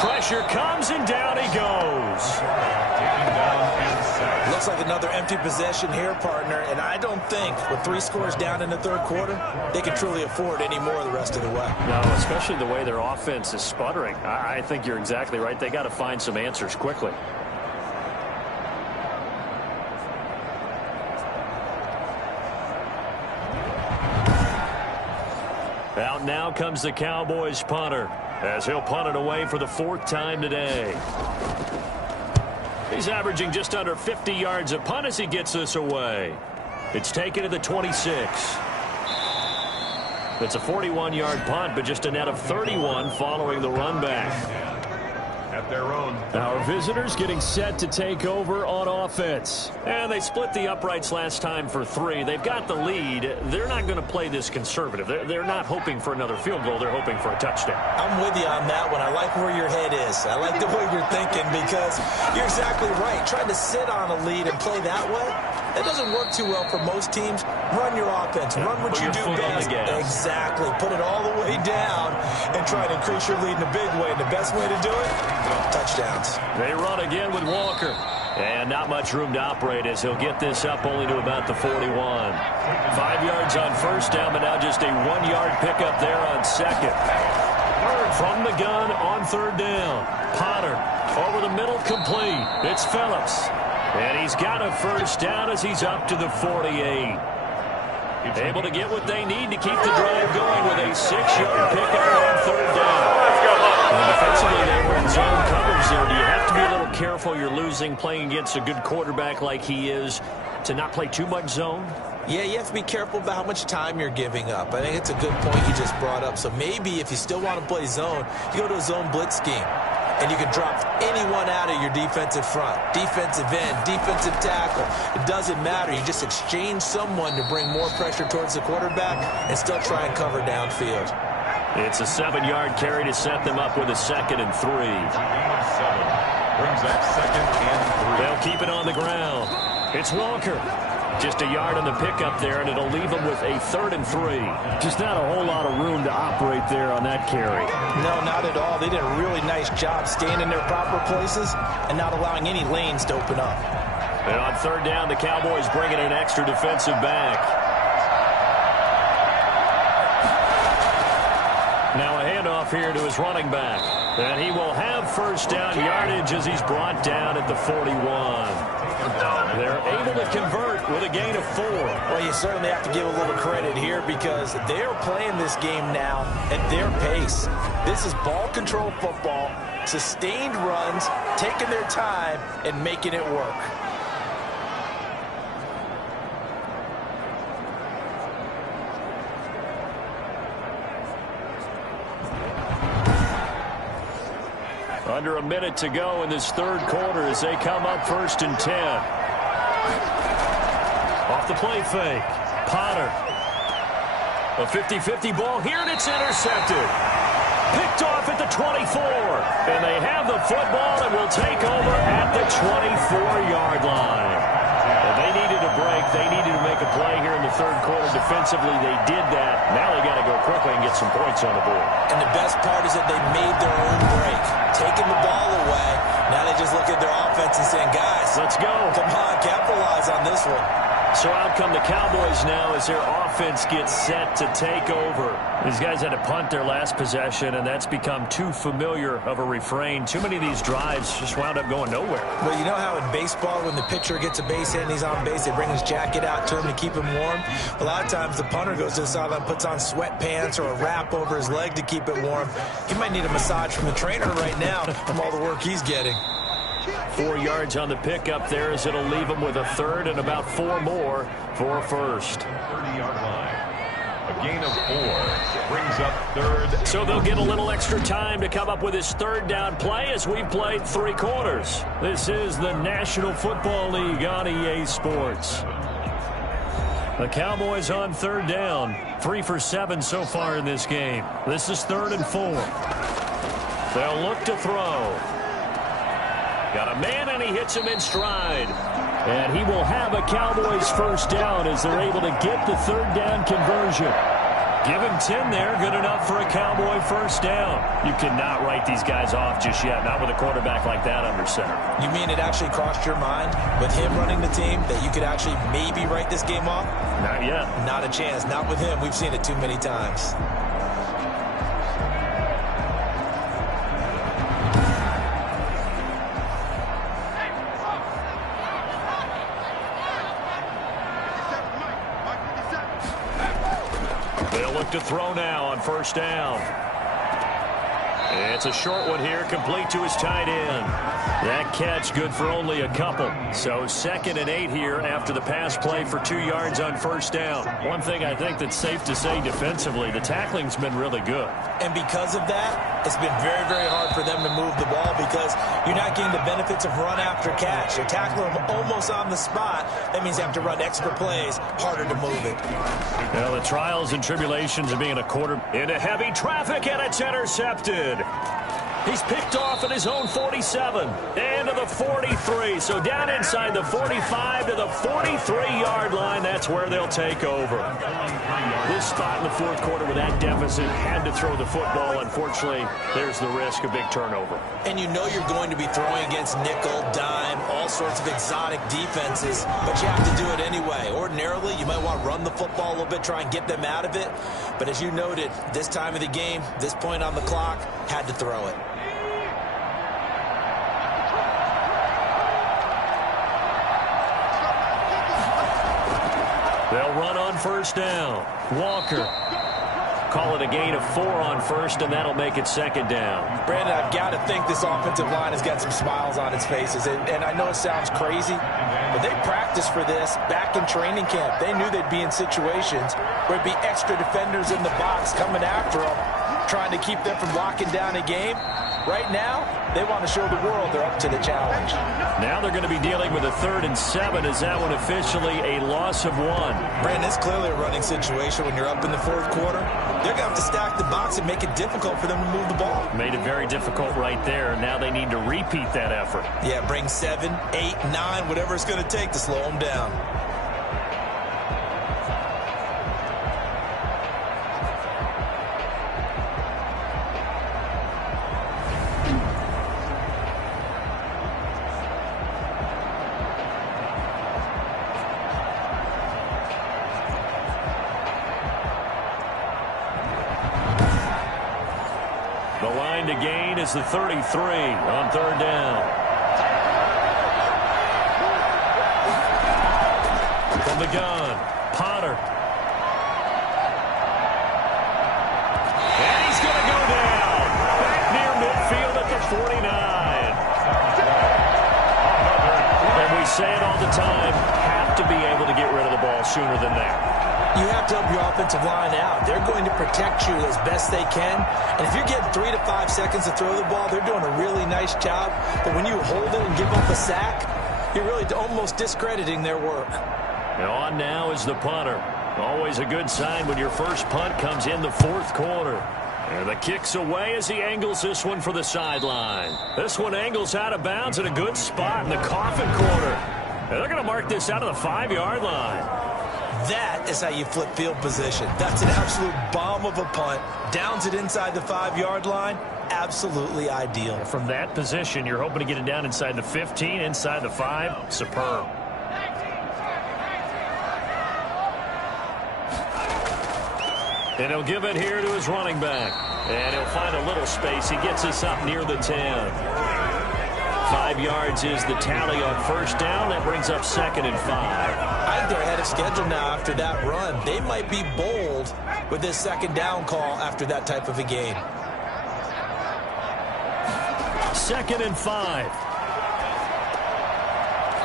Pressure comes and down he goes. Taken down and sacked. Looks like another empty possession here, partner, and I don't think with 3 scores down in the 3rd quarter, they can truly afford any more the rest of the way. No, especially the way their offense is sputtering. I think you're exactly right. They got to find some answers quickly. Out now comes the Cowboys punter as he'll punt it away for the 4th time today. He's averaging just under 50 yards a punt as he gets this away. It's taken to the 26. It's a 41-yard punt, but just a net of 31 following the run back. at their own. Our visitors getting set to take over on offense. And they split the uprights last time for 3. They've got the lead. They're not going to play this conservative. They're not hoping for another field goal. They're hoping for a touchdown. I'm with you on that one. I like where your head is. I like the way you're thinking because you're exactly right. Trying to sit on a lead and play that way, that doesn't work too well for most teams. Run your offense. Run what you do best. Exactly. Put it all the way down and try to increase your lead in a big way. And the best way to do it, touchdowns. They run again with Walker. And not much room to operate as he'll get this up only to about the 41. 5 yards on first down, but now just a 1-yard pickup there on second. From the gun on third down. Potter over the middle, complete. It's Phillips. And he's got a first down as he's up to the 48. Able to get what they need to keep the drive going with a 6-yard pickup on third down. And defensively, they were in zone coverage there. Do you have to be a little careful? You're losing playing against a good quarterback like he is to not play too much zone? Yeah, you have to be careful about how much time you're giving up. I think it's a good point you just brought up. So maybe if you still want to play zone, you go to a zone blitz scheme. And you can drop anyone out of your defensive front, defensive end, defensive tackle. It doesn't matter. You just exchange someone to bring more pressure towards the quarterback and still try and cover downfield. It's a 7-yard carry to set them up with a 2nd and 3. Brings up 2nd and 3. They'll keep it on the ground. It's Walker. Just a yard on the pickup there, and it'll leave them with a 3rd and 3. Just not a whole lot of room to operate there on that carry. No, not at all. They did a really nice job staying in their proper places and not allowing any lanes to open up. And on third down, the Cowboys bringing an extra defensive back. Now a handoff here to his running back. And he will have first down yardage as he's brought down at the 41. They're able to convert with a gain of 4. Well, you certainly have to give a little credit here because they're playing this game now at their pace. This is ball control football, sustained runs, taking their time, and making it work. Under a minute to go in this third quarter as they come up 1st and 10. Off the play fake. Potter. A 50-50 ball here, and it's intercepted. Picked off at the 24. And they have the football and will take over at the 24-yard line. And they needed a break. They needed to make a play here in the third quarter. Defensively, they did that. Now they got to go quickly and get some points on the board. And the best part is that they made their own break. Taking the ball away. Now they just look at their offense and saying, guys, let's go. Come on, capitalize on this one. So out come the Cowboys now as their offense gets set to take over. These guys had to punt their last possession, and that's become too familiar of a refrain. Too many of these drives just wound up going nowhere. Well, you know how in baseball when the pitcher gets a base hit and he's on base, they bring his jacket out to him to keep him warm? A lot of times the punter goes to the sideline, puts on sweatpants or a wrap over his leg to keep it warm. He might need a massage from the trainer right now from all the work he's getting. 4 yards on the pickup there as it'll leave them with a 3rd and about 4 more for a first. 30-yard line. A gain of 4 brings up 3rd. So they'll get a little extra time to come up with his 3rd down play as we've played 3 quarters. This is the National Football League on EA Sports. The Cowboys on 3rd down. 3 for 7 so far in this game. This is 3rd and 4. They'll look to throw. Got a man, and he hits him in stride. And he will have a Cowboys first down as they're able to get the 3rd down conversion. Give him 10 there, good enough for a Cowboy first down. You cannot write these guys off just yet, not with a quarterback like that under center. You mean it actually crossed your mind with him running the team that you could actually maybe write this game off? Not yet. Not a chance. Not with him. We've seen it too many times. To throw now on first down. It's a short one here, complete to his tight end. That catch good for only a couple. So 2nd and 8 here after the pass play for 2 yards on first down. One thing I think that's safe to say defensively, the tackling's been really good. And because of that, It's been very, very hard for them to move the ball because you're not getting the benefits of run after catch. You're tackling them almost on the spot. That means you have to run extra plays, harder to move it. Well, the trials and tribulations of being a quarter into heavy traffic, and it's intercepted. He's picked off at his own 47 and to the 43. So down inside the 45 to the 43-yard line. That's where they'll take over. This spot in the fourth quarter with that deficit had to throw the football. Unfortunately, there's the risk of big turnover. And you know you're going to be throwing against nickel, dime, all sorts of exotic defenses, but you have to do it anyway. Ordinarily, you might want to run the football a little bit, try and get them out of it. But as you noted, this time of the game, this point on the clock, had to throw it. They'll run on first down. Walker. Call it a gain of 4 on first, and that'll make it second down. Brandon, I've got to think this offensive line has got some smiles on its faces. And I know it sounds crazy, but they practiced for this back in training camp. They knew they'd be in situations where it'd be extra defenders in the box coming after them, trying to keep them from locking down a game. Right now, they want to show the world they're up to the challenge. Now they're going to be dealing with a 3rd and 7. Is that one officially a loss of 1? Brandon, it's clearly a running situation when you're up in the fourth quarter. They're going to have to stack the box and make it difficult for them to move the ball. Made it very difficult right there. Now they need to repeat that effort. Yeah, bring 7, 8, 9, whatever it's going to take to slow them down. The line to gain is the 33 on 3rd down. From the gun, Potter. And he's going to go down. Back near midfield at the 49. And we say it all the time, have to be able to get rid of the ball sooner than that. You have to help your offensive line out. They're going to protect you as best they can. And if you're getting 3 to 5 seconds to throw the ball, they're doing a really nice job. But when you hold it and give up a sack, you're really almost discrediting their work. And on now is the punter. Always a good sign when your first punt comes in the fourth quarter. And the kick's away as he angles this one for the sideline. This one angles out of bounds at a good spot in the coffin corner. And they're going to mark this out of the 5-yard line. That is how you flip field position. That's an absolute bomb of a punt. Downs it inside the 5-yard line. Absolutely ideal. From that position, you're hoping to get it down inside the 15, inside the 5. Superb. And he'll give it here to his running back. And he'll find a little space. He gets us up near the 10. 5 yards is the tally on first down. That brings up 2nd and 5. I think they're ahead of schedule now after that run. They might be bold with this 2nd down call after that type of a game. 2nd and 5.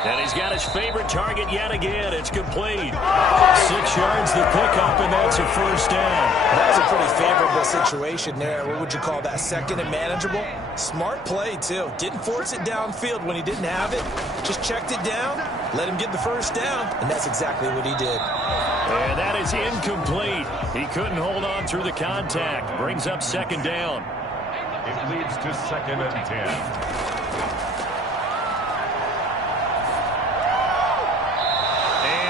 And he's got his favorite target yet again. It's complete. 6 yards the pickup, and that's a first down. That was a pretty favorable situation there. What would you call that? 2nd and manageable? Smart play, too. Didn't force it downfield when he didn't have it. Just checked it down, let him get the first down, and that's exactly what he did. And that is incomplete. He couldn't hold on through the contact. Brings up 2nd down. It leads to 2nd and 10.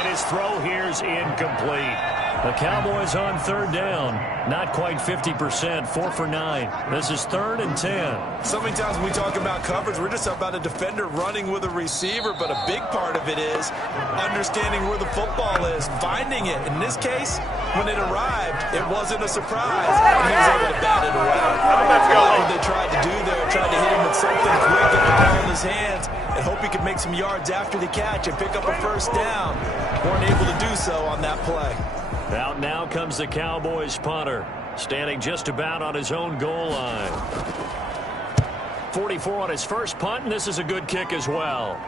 His throw here's incomplete. The Cowboys on 3rd down. Not quite 50%. 4 for 9. This is 3rd and 10. So many times when we talk about coverage, we're just about a defender running with a receiver, but a big part of it is understanding where the football is, finding it. In this case, when it arrived, it wasn't a surprise. He was able to bat it away. What they tried to do there, tried to hit him with something quick and the ball in his hands and hope he could make some yards after the catch and pick up a first down. Weren't able to do so on that play. Out now comes the Cowboys punter, standing just about on his own goal line. 44 on his first punt, and this is a good kick as well.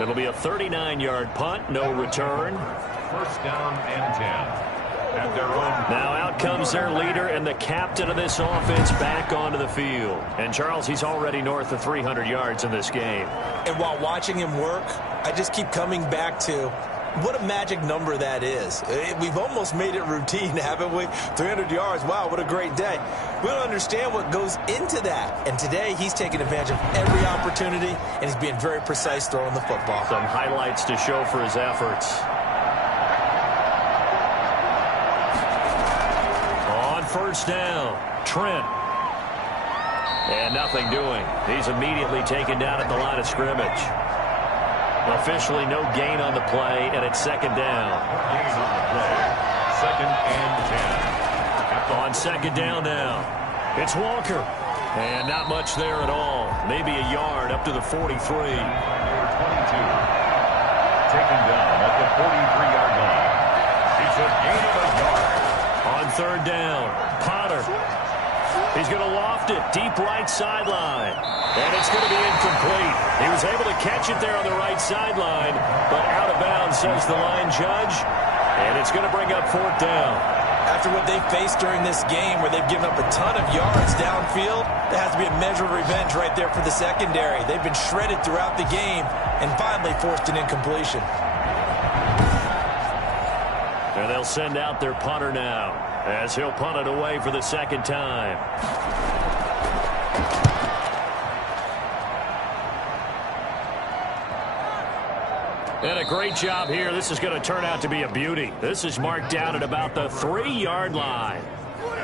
It'll be a 39-yard punt, no return. First down and 10. at their own. Now out comes their leader and the captain of this offense back onto the field. And, Charles, he's already north of 300 yards in this game. And while watching him work, I just keep coming back to what a magic number that is. We've almost made it routine, haven't we? 300 yards, wow, what a great day. We don't understand what goes into that. And today, he's taking advantage of every opportunity, and he's being very precise throwing the football. Some highlights to show for his efforts. On first down, Trent. And nothing doing. He's immediately taken down at the line of scrimmage. Officially no gain on the play, and it's second down. Gain on the play. Second and 10. On second down now, it's Walker. And not much there at all. Maybe a yard up to the 43. Number 22. Taken down at the 43-yard line. It's a gain of a yard. On third down, Potter. He's going to loft it deep right sideline. And it's going to be incomplete. He was able to catch it there on the right sideline, but out of bounds, says the line judge. And it's going to bring up fourth down. After what they faced during this game where they've given up a ton of yards downfield, there has to be a measure of revenge right there for the secondary. They've been shredded throughout the game and finally forced an incompletion. And they'll send out their punter now as he'll punt it away for the second time. And a great job here. This is going to turn out to be a beauty. This is marked down at about the 3-yard line.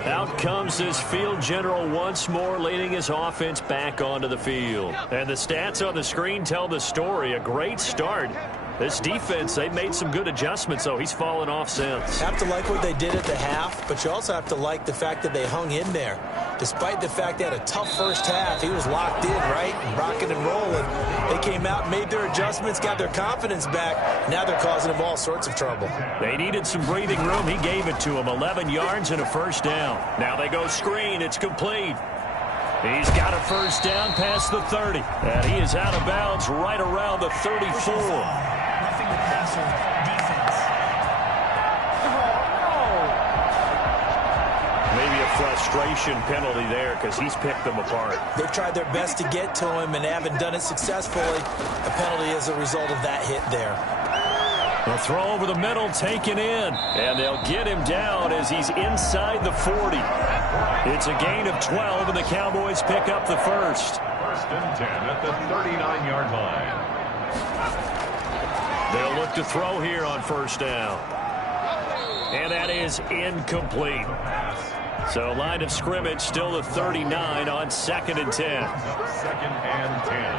Out comes this field general once more, leading his offense back onto the field. And the stats on the screen tell the story. A great start. This defense, they've made some good adjustments, though. He's fallen off since. Have to like what they did at the half, but you also have to like the fact that they hung in there. Despite the fact they had a tough first half, he was locked in, right, and rocking and rolling. They came out, made their adjustments, got their confidence back. Now they're causing him all sorts of trouble. They needed some breathing room. He gave it to them. 11 yards and a first down. Now they go screen. It's complete. He's got a first down past the 30. And he is out of bounds right around the 34. Roughing the passer defense. Maybe a frustration penalty there because he's picked them apart. They've tried their best to get to him and haven't done it successfully. A penalty as a result of that hit there. The throw over the middle taken in. And they'll get him down as he's inside the 40. It's a gain of 12, and the Cowboys pick up the first. First and 10 at the 39-yard line. They'll look to throw here on first down. And that is incomplete. So line of scrimmage still the 39 on second and 10. Second and 10.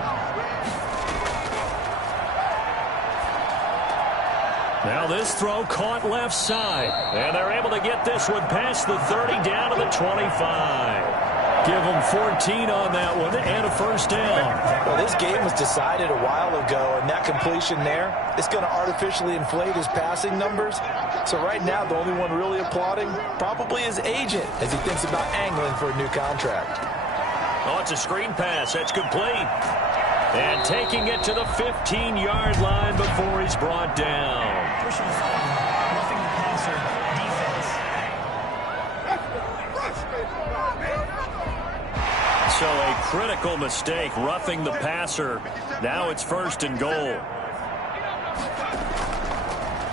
Now this throw caught left side. And they're able to get this one past the 30 down to the 25. Give them 14 on that one and a first down. Well, this game was decided a while ago, and that completion there is going to artificially inflate his passing numbers. So right now, the only one really applauding probably his agent as he thinks about angling for a new contract. Oh, it's a screen pass. That's complete. And taking it to the 15-yard line before he's brought down. Personal foul. Roughing the passer defense. So a critical mistake, roughing the passer. Now it's first and goal.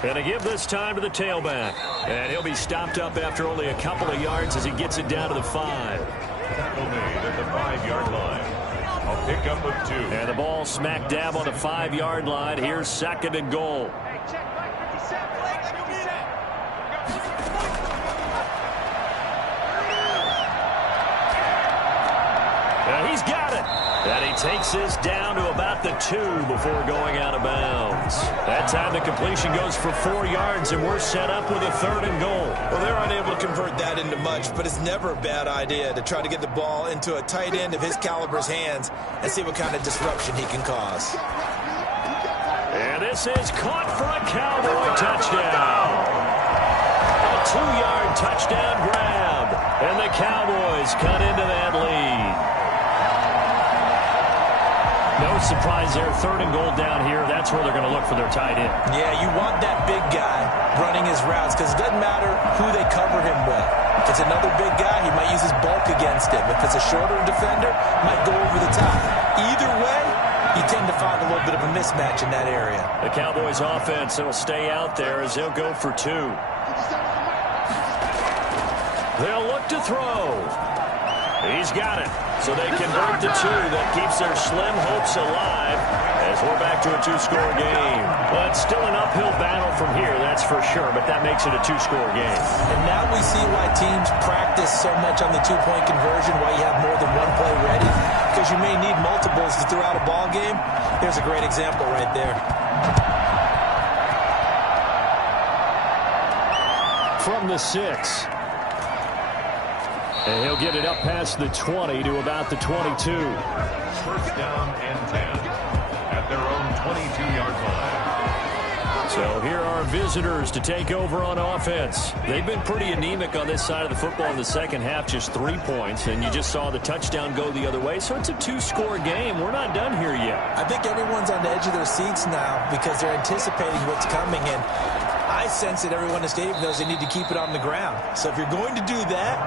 And to give this time to the tailback. And he'll be stopped up after only a couple of yards as he gets it down to the 5. Tackle made at the 5-yard line. A pickup of 2. And the ball smack dab on the 5-yard line. Here's second and goal. And he's got it. And he takes this down to about the 2 before going out of bounds. That time the completion goes for 4 yards, and we're set up with a third and goal. Well, they're unable to convert that into much, but it's never a bad idea to try to get the ball into a tight end of his caliber's hands and see what kind of disruption he can cause. And this is caught for a Cowboy touchdown. A 2-yard touchdown grab. And the Cowboys cut into that lead. No surprise there. 3rd and goal down here. That's where they're going to look for their tight end. Yeah, you want that big guy running his routes because it doesn't matter who they cover him with. If it's another big guy, he might use his bulk against him. If it's a shorter defender, might go over the top. Either way, you tend to find a little bit of a mismatch in that area. The Cowboys offense will stay out there as they'll go for 2. They'll look to throw. He's got it. So they convert the 2. That keeps their slim hopes alive as we're back to a 2-score game. But still an uphill battle from here, that's for sure. But that makes it a 2-score game. And now we see why teams practice so much on the 2-point conversion, why you have more than one play ready. Because you may need multiples to throw out a ball game. Here's a great example right there. From the 6. And he'll get it up past the 20 to about the 22. 1st down and 10 at their own 22-yard line. So here are visitors to take over on offense. They've been pretty anemic on this side of the football in the second half, just 3 points, and you just saw the touchdown go the other way. So it's a 2-score game. We're not done here yet. I think everyone's on the edge of their seats now because they're anticipating what's coming, and I sense that everyone in the stadium knows they need to keep it on the ground. So if you're going to do that,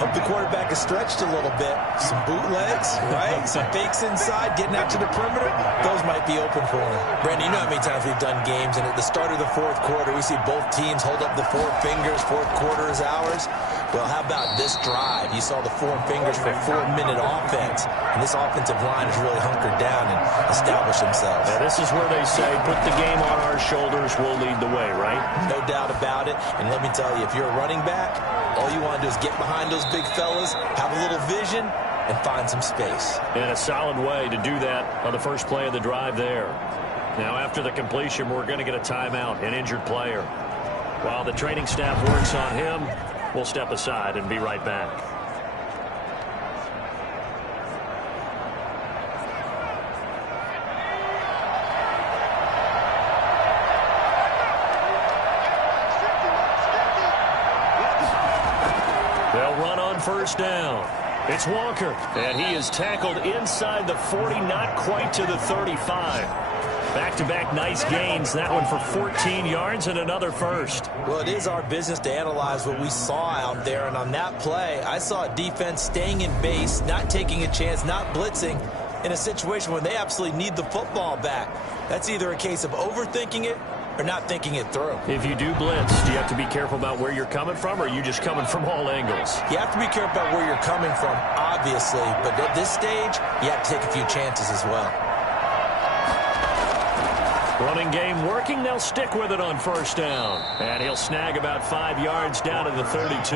hope the quarterback is stretched a little bit. Some bootlegs, right? Some fakes inside, getting out to the perimeter. Those might be open for him. Brandon, you know how many times we've done games, and at the start of the 4th quarter, we see both teams hold up the 4 fingers, 4th quarter is ours. Well, how about this drive? You saw the 4 fingers for 4-minute offense, and this offensive line has really hunkered down and established themselves. Yeah, this is where they say, put the game on our shoulders, we'll lead the way, right? No doubt about it. And let me tell you, if you're a running back, all you want to do is get behind those big fellas, have a little vision, and find some space. And a solid way to do that on the first play of the drive there. Now, after the completion, we're going to get a timeout, an injured player. While the training staff works on him, we'll step aside and be right back. They'll run on 1st down. It's Walker, and he is tackled inside the 40, not quite to the 35. Back-to-back nice gains, that one for 14 yards and another first. Well, it is our business to analyze what we saw out there, and on that play, I saw a defense staying in base, not taking a chance, not blitzing, in a situation where they absolutely need the football back. That's either a case of overthinking it or not thinking it through. If you do blitz, do you have to be careful about where you're coming from, or are you just coming from all angles? You have to be careful about where you're coming from, obviously, but at this stage, you have to take a few chances as well. Running game working. They'll stick with it on 1st down. And he'll snag about 5 yards down to the 32.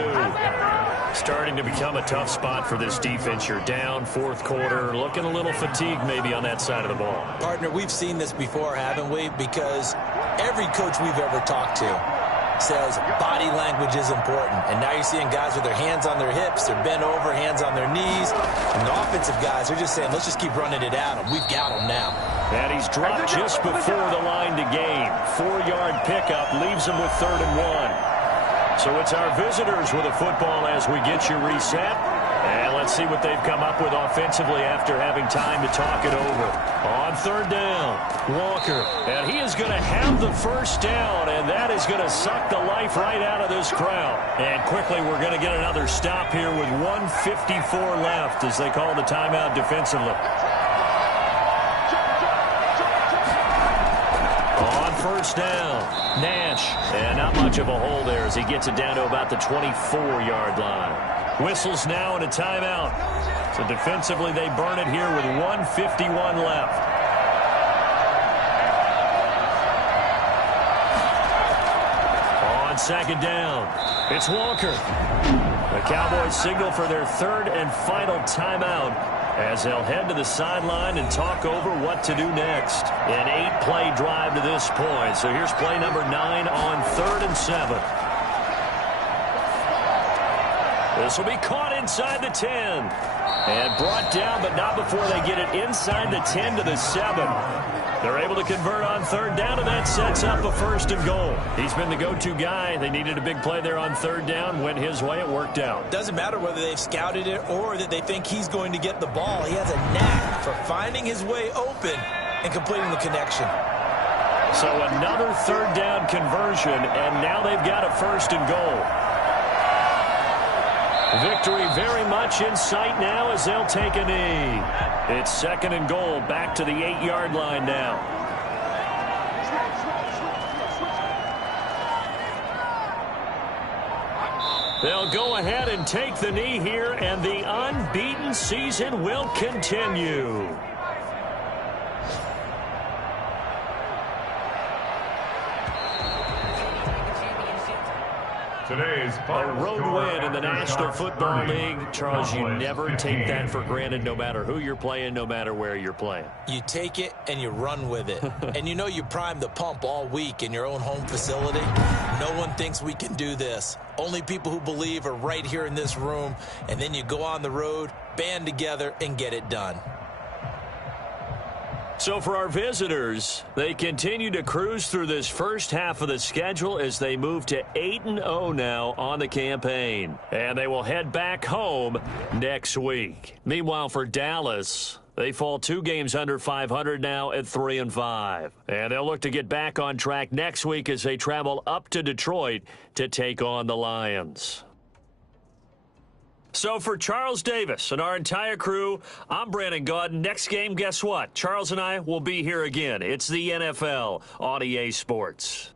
Starting to become a tough spot for this defense. You're down 4th quarter. Looking a little fatigued maybe on that side of the ball. Partner, we've seen this before, haven't we? Because every coach we've ever talked to says body language is important. And now you're seeing guys with their hands on their hips, they're bent over, hands on their knees. And the offensive guys are just saying, let's just keep running it at them. We've got them now. And he's dropped just before the line to gain. 4-yard pickup leaves him with 3rd and 1. So it's our visitors with a football as we get you reset. And let's see what they've come up with offensively after having time to talk it over. On 3rd down, Walker. And he is going to have the 1st down, and that is going to suck the life right out of this crowd. And quickly, we're going to get another stop here with 1:54 left as they call the timeout defensively. On 1st down, Nash. And not much of a hole there as he gets it down to about the 24-yard line. Whistles now and a timeout. So defensively, they burn it here with 1:51 left. On 2nd down, it's Walker. The Cowboys signal for their 3rd and final timeout as they'll head to the sideline and talk over what to do next. An 8-play drive to this point. So here's play number 9 on 3rd and 7. This will be caught inside the 10. And brought down, but not before they get it inside the 10 to the 7. They're able to convert on third down, and that sets up a 1st and goal. He's been the go-to guy. They needed a big play there on third down. Went his way. It worked out. Doesn't matter whether they've scouted it or that they think he's going to get the ball. He has a knack for finding his way open and completing the connection. So another third down conversion, and now they've got a 1st and goal. Victory very much in sight now as they'll take a knee. It's 2nd and goal, back to the 8-yard line now. They'll go ahead and take the knee here, and the unbeaten season will continue. Today's A road win in the National Football League. Charles, you never take that for granted no matter who you're playing, no matter where you're playing. You take it and you run with it. And you know you primed the pump all week in your own home facility. No one thinks we can do this. Only people who believe are right here in this room. And then you go on the road, band together, and get it done. So for our visitors, they continue to cruise through this first half of the schedule as they move to 8-0 now on the campaign. And they will head back home next week. Meanwhile, for Dallas, they fall 2 games under 500 now at 3-5. And they'll look to get back on track next week as they travel up to Detroit to take on the Lions. So for Charles Davis and our entire crew, I'm Brandon Gaudin. Next game, guess what? Charles and I will be here again. It's the NFL on EA Sports.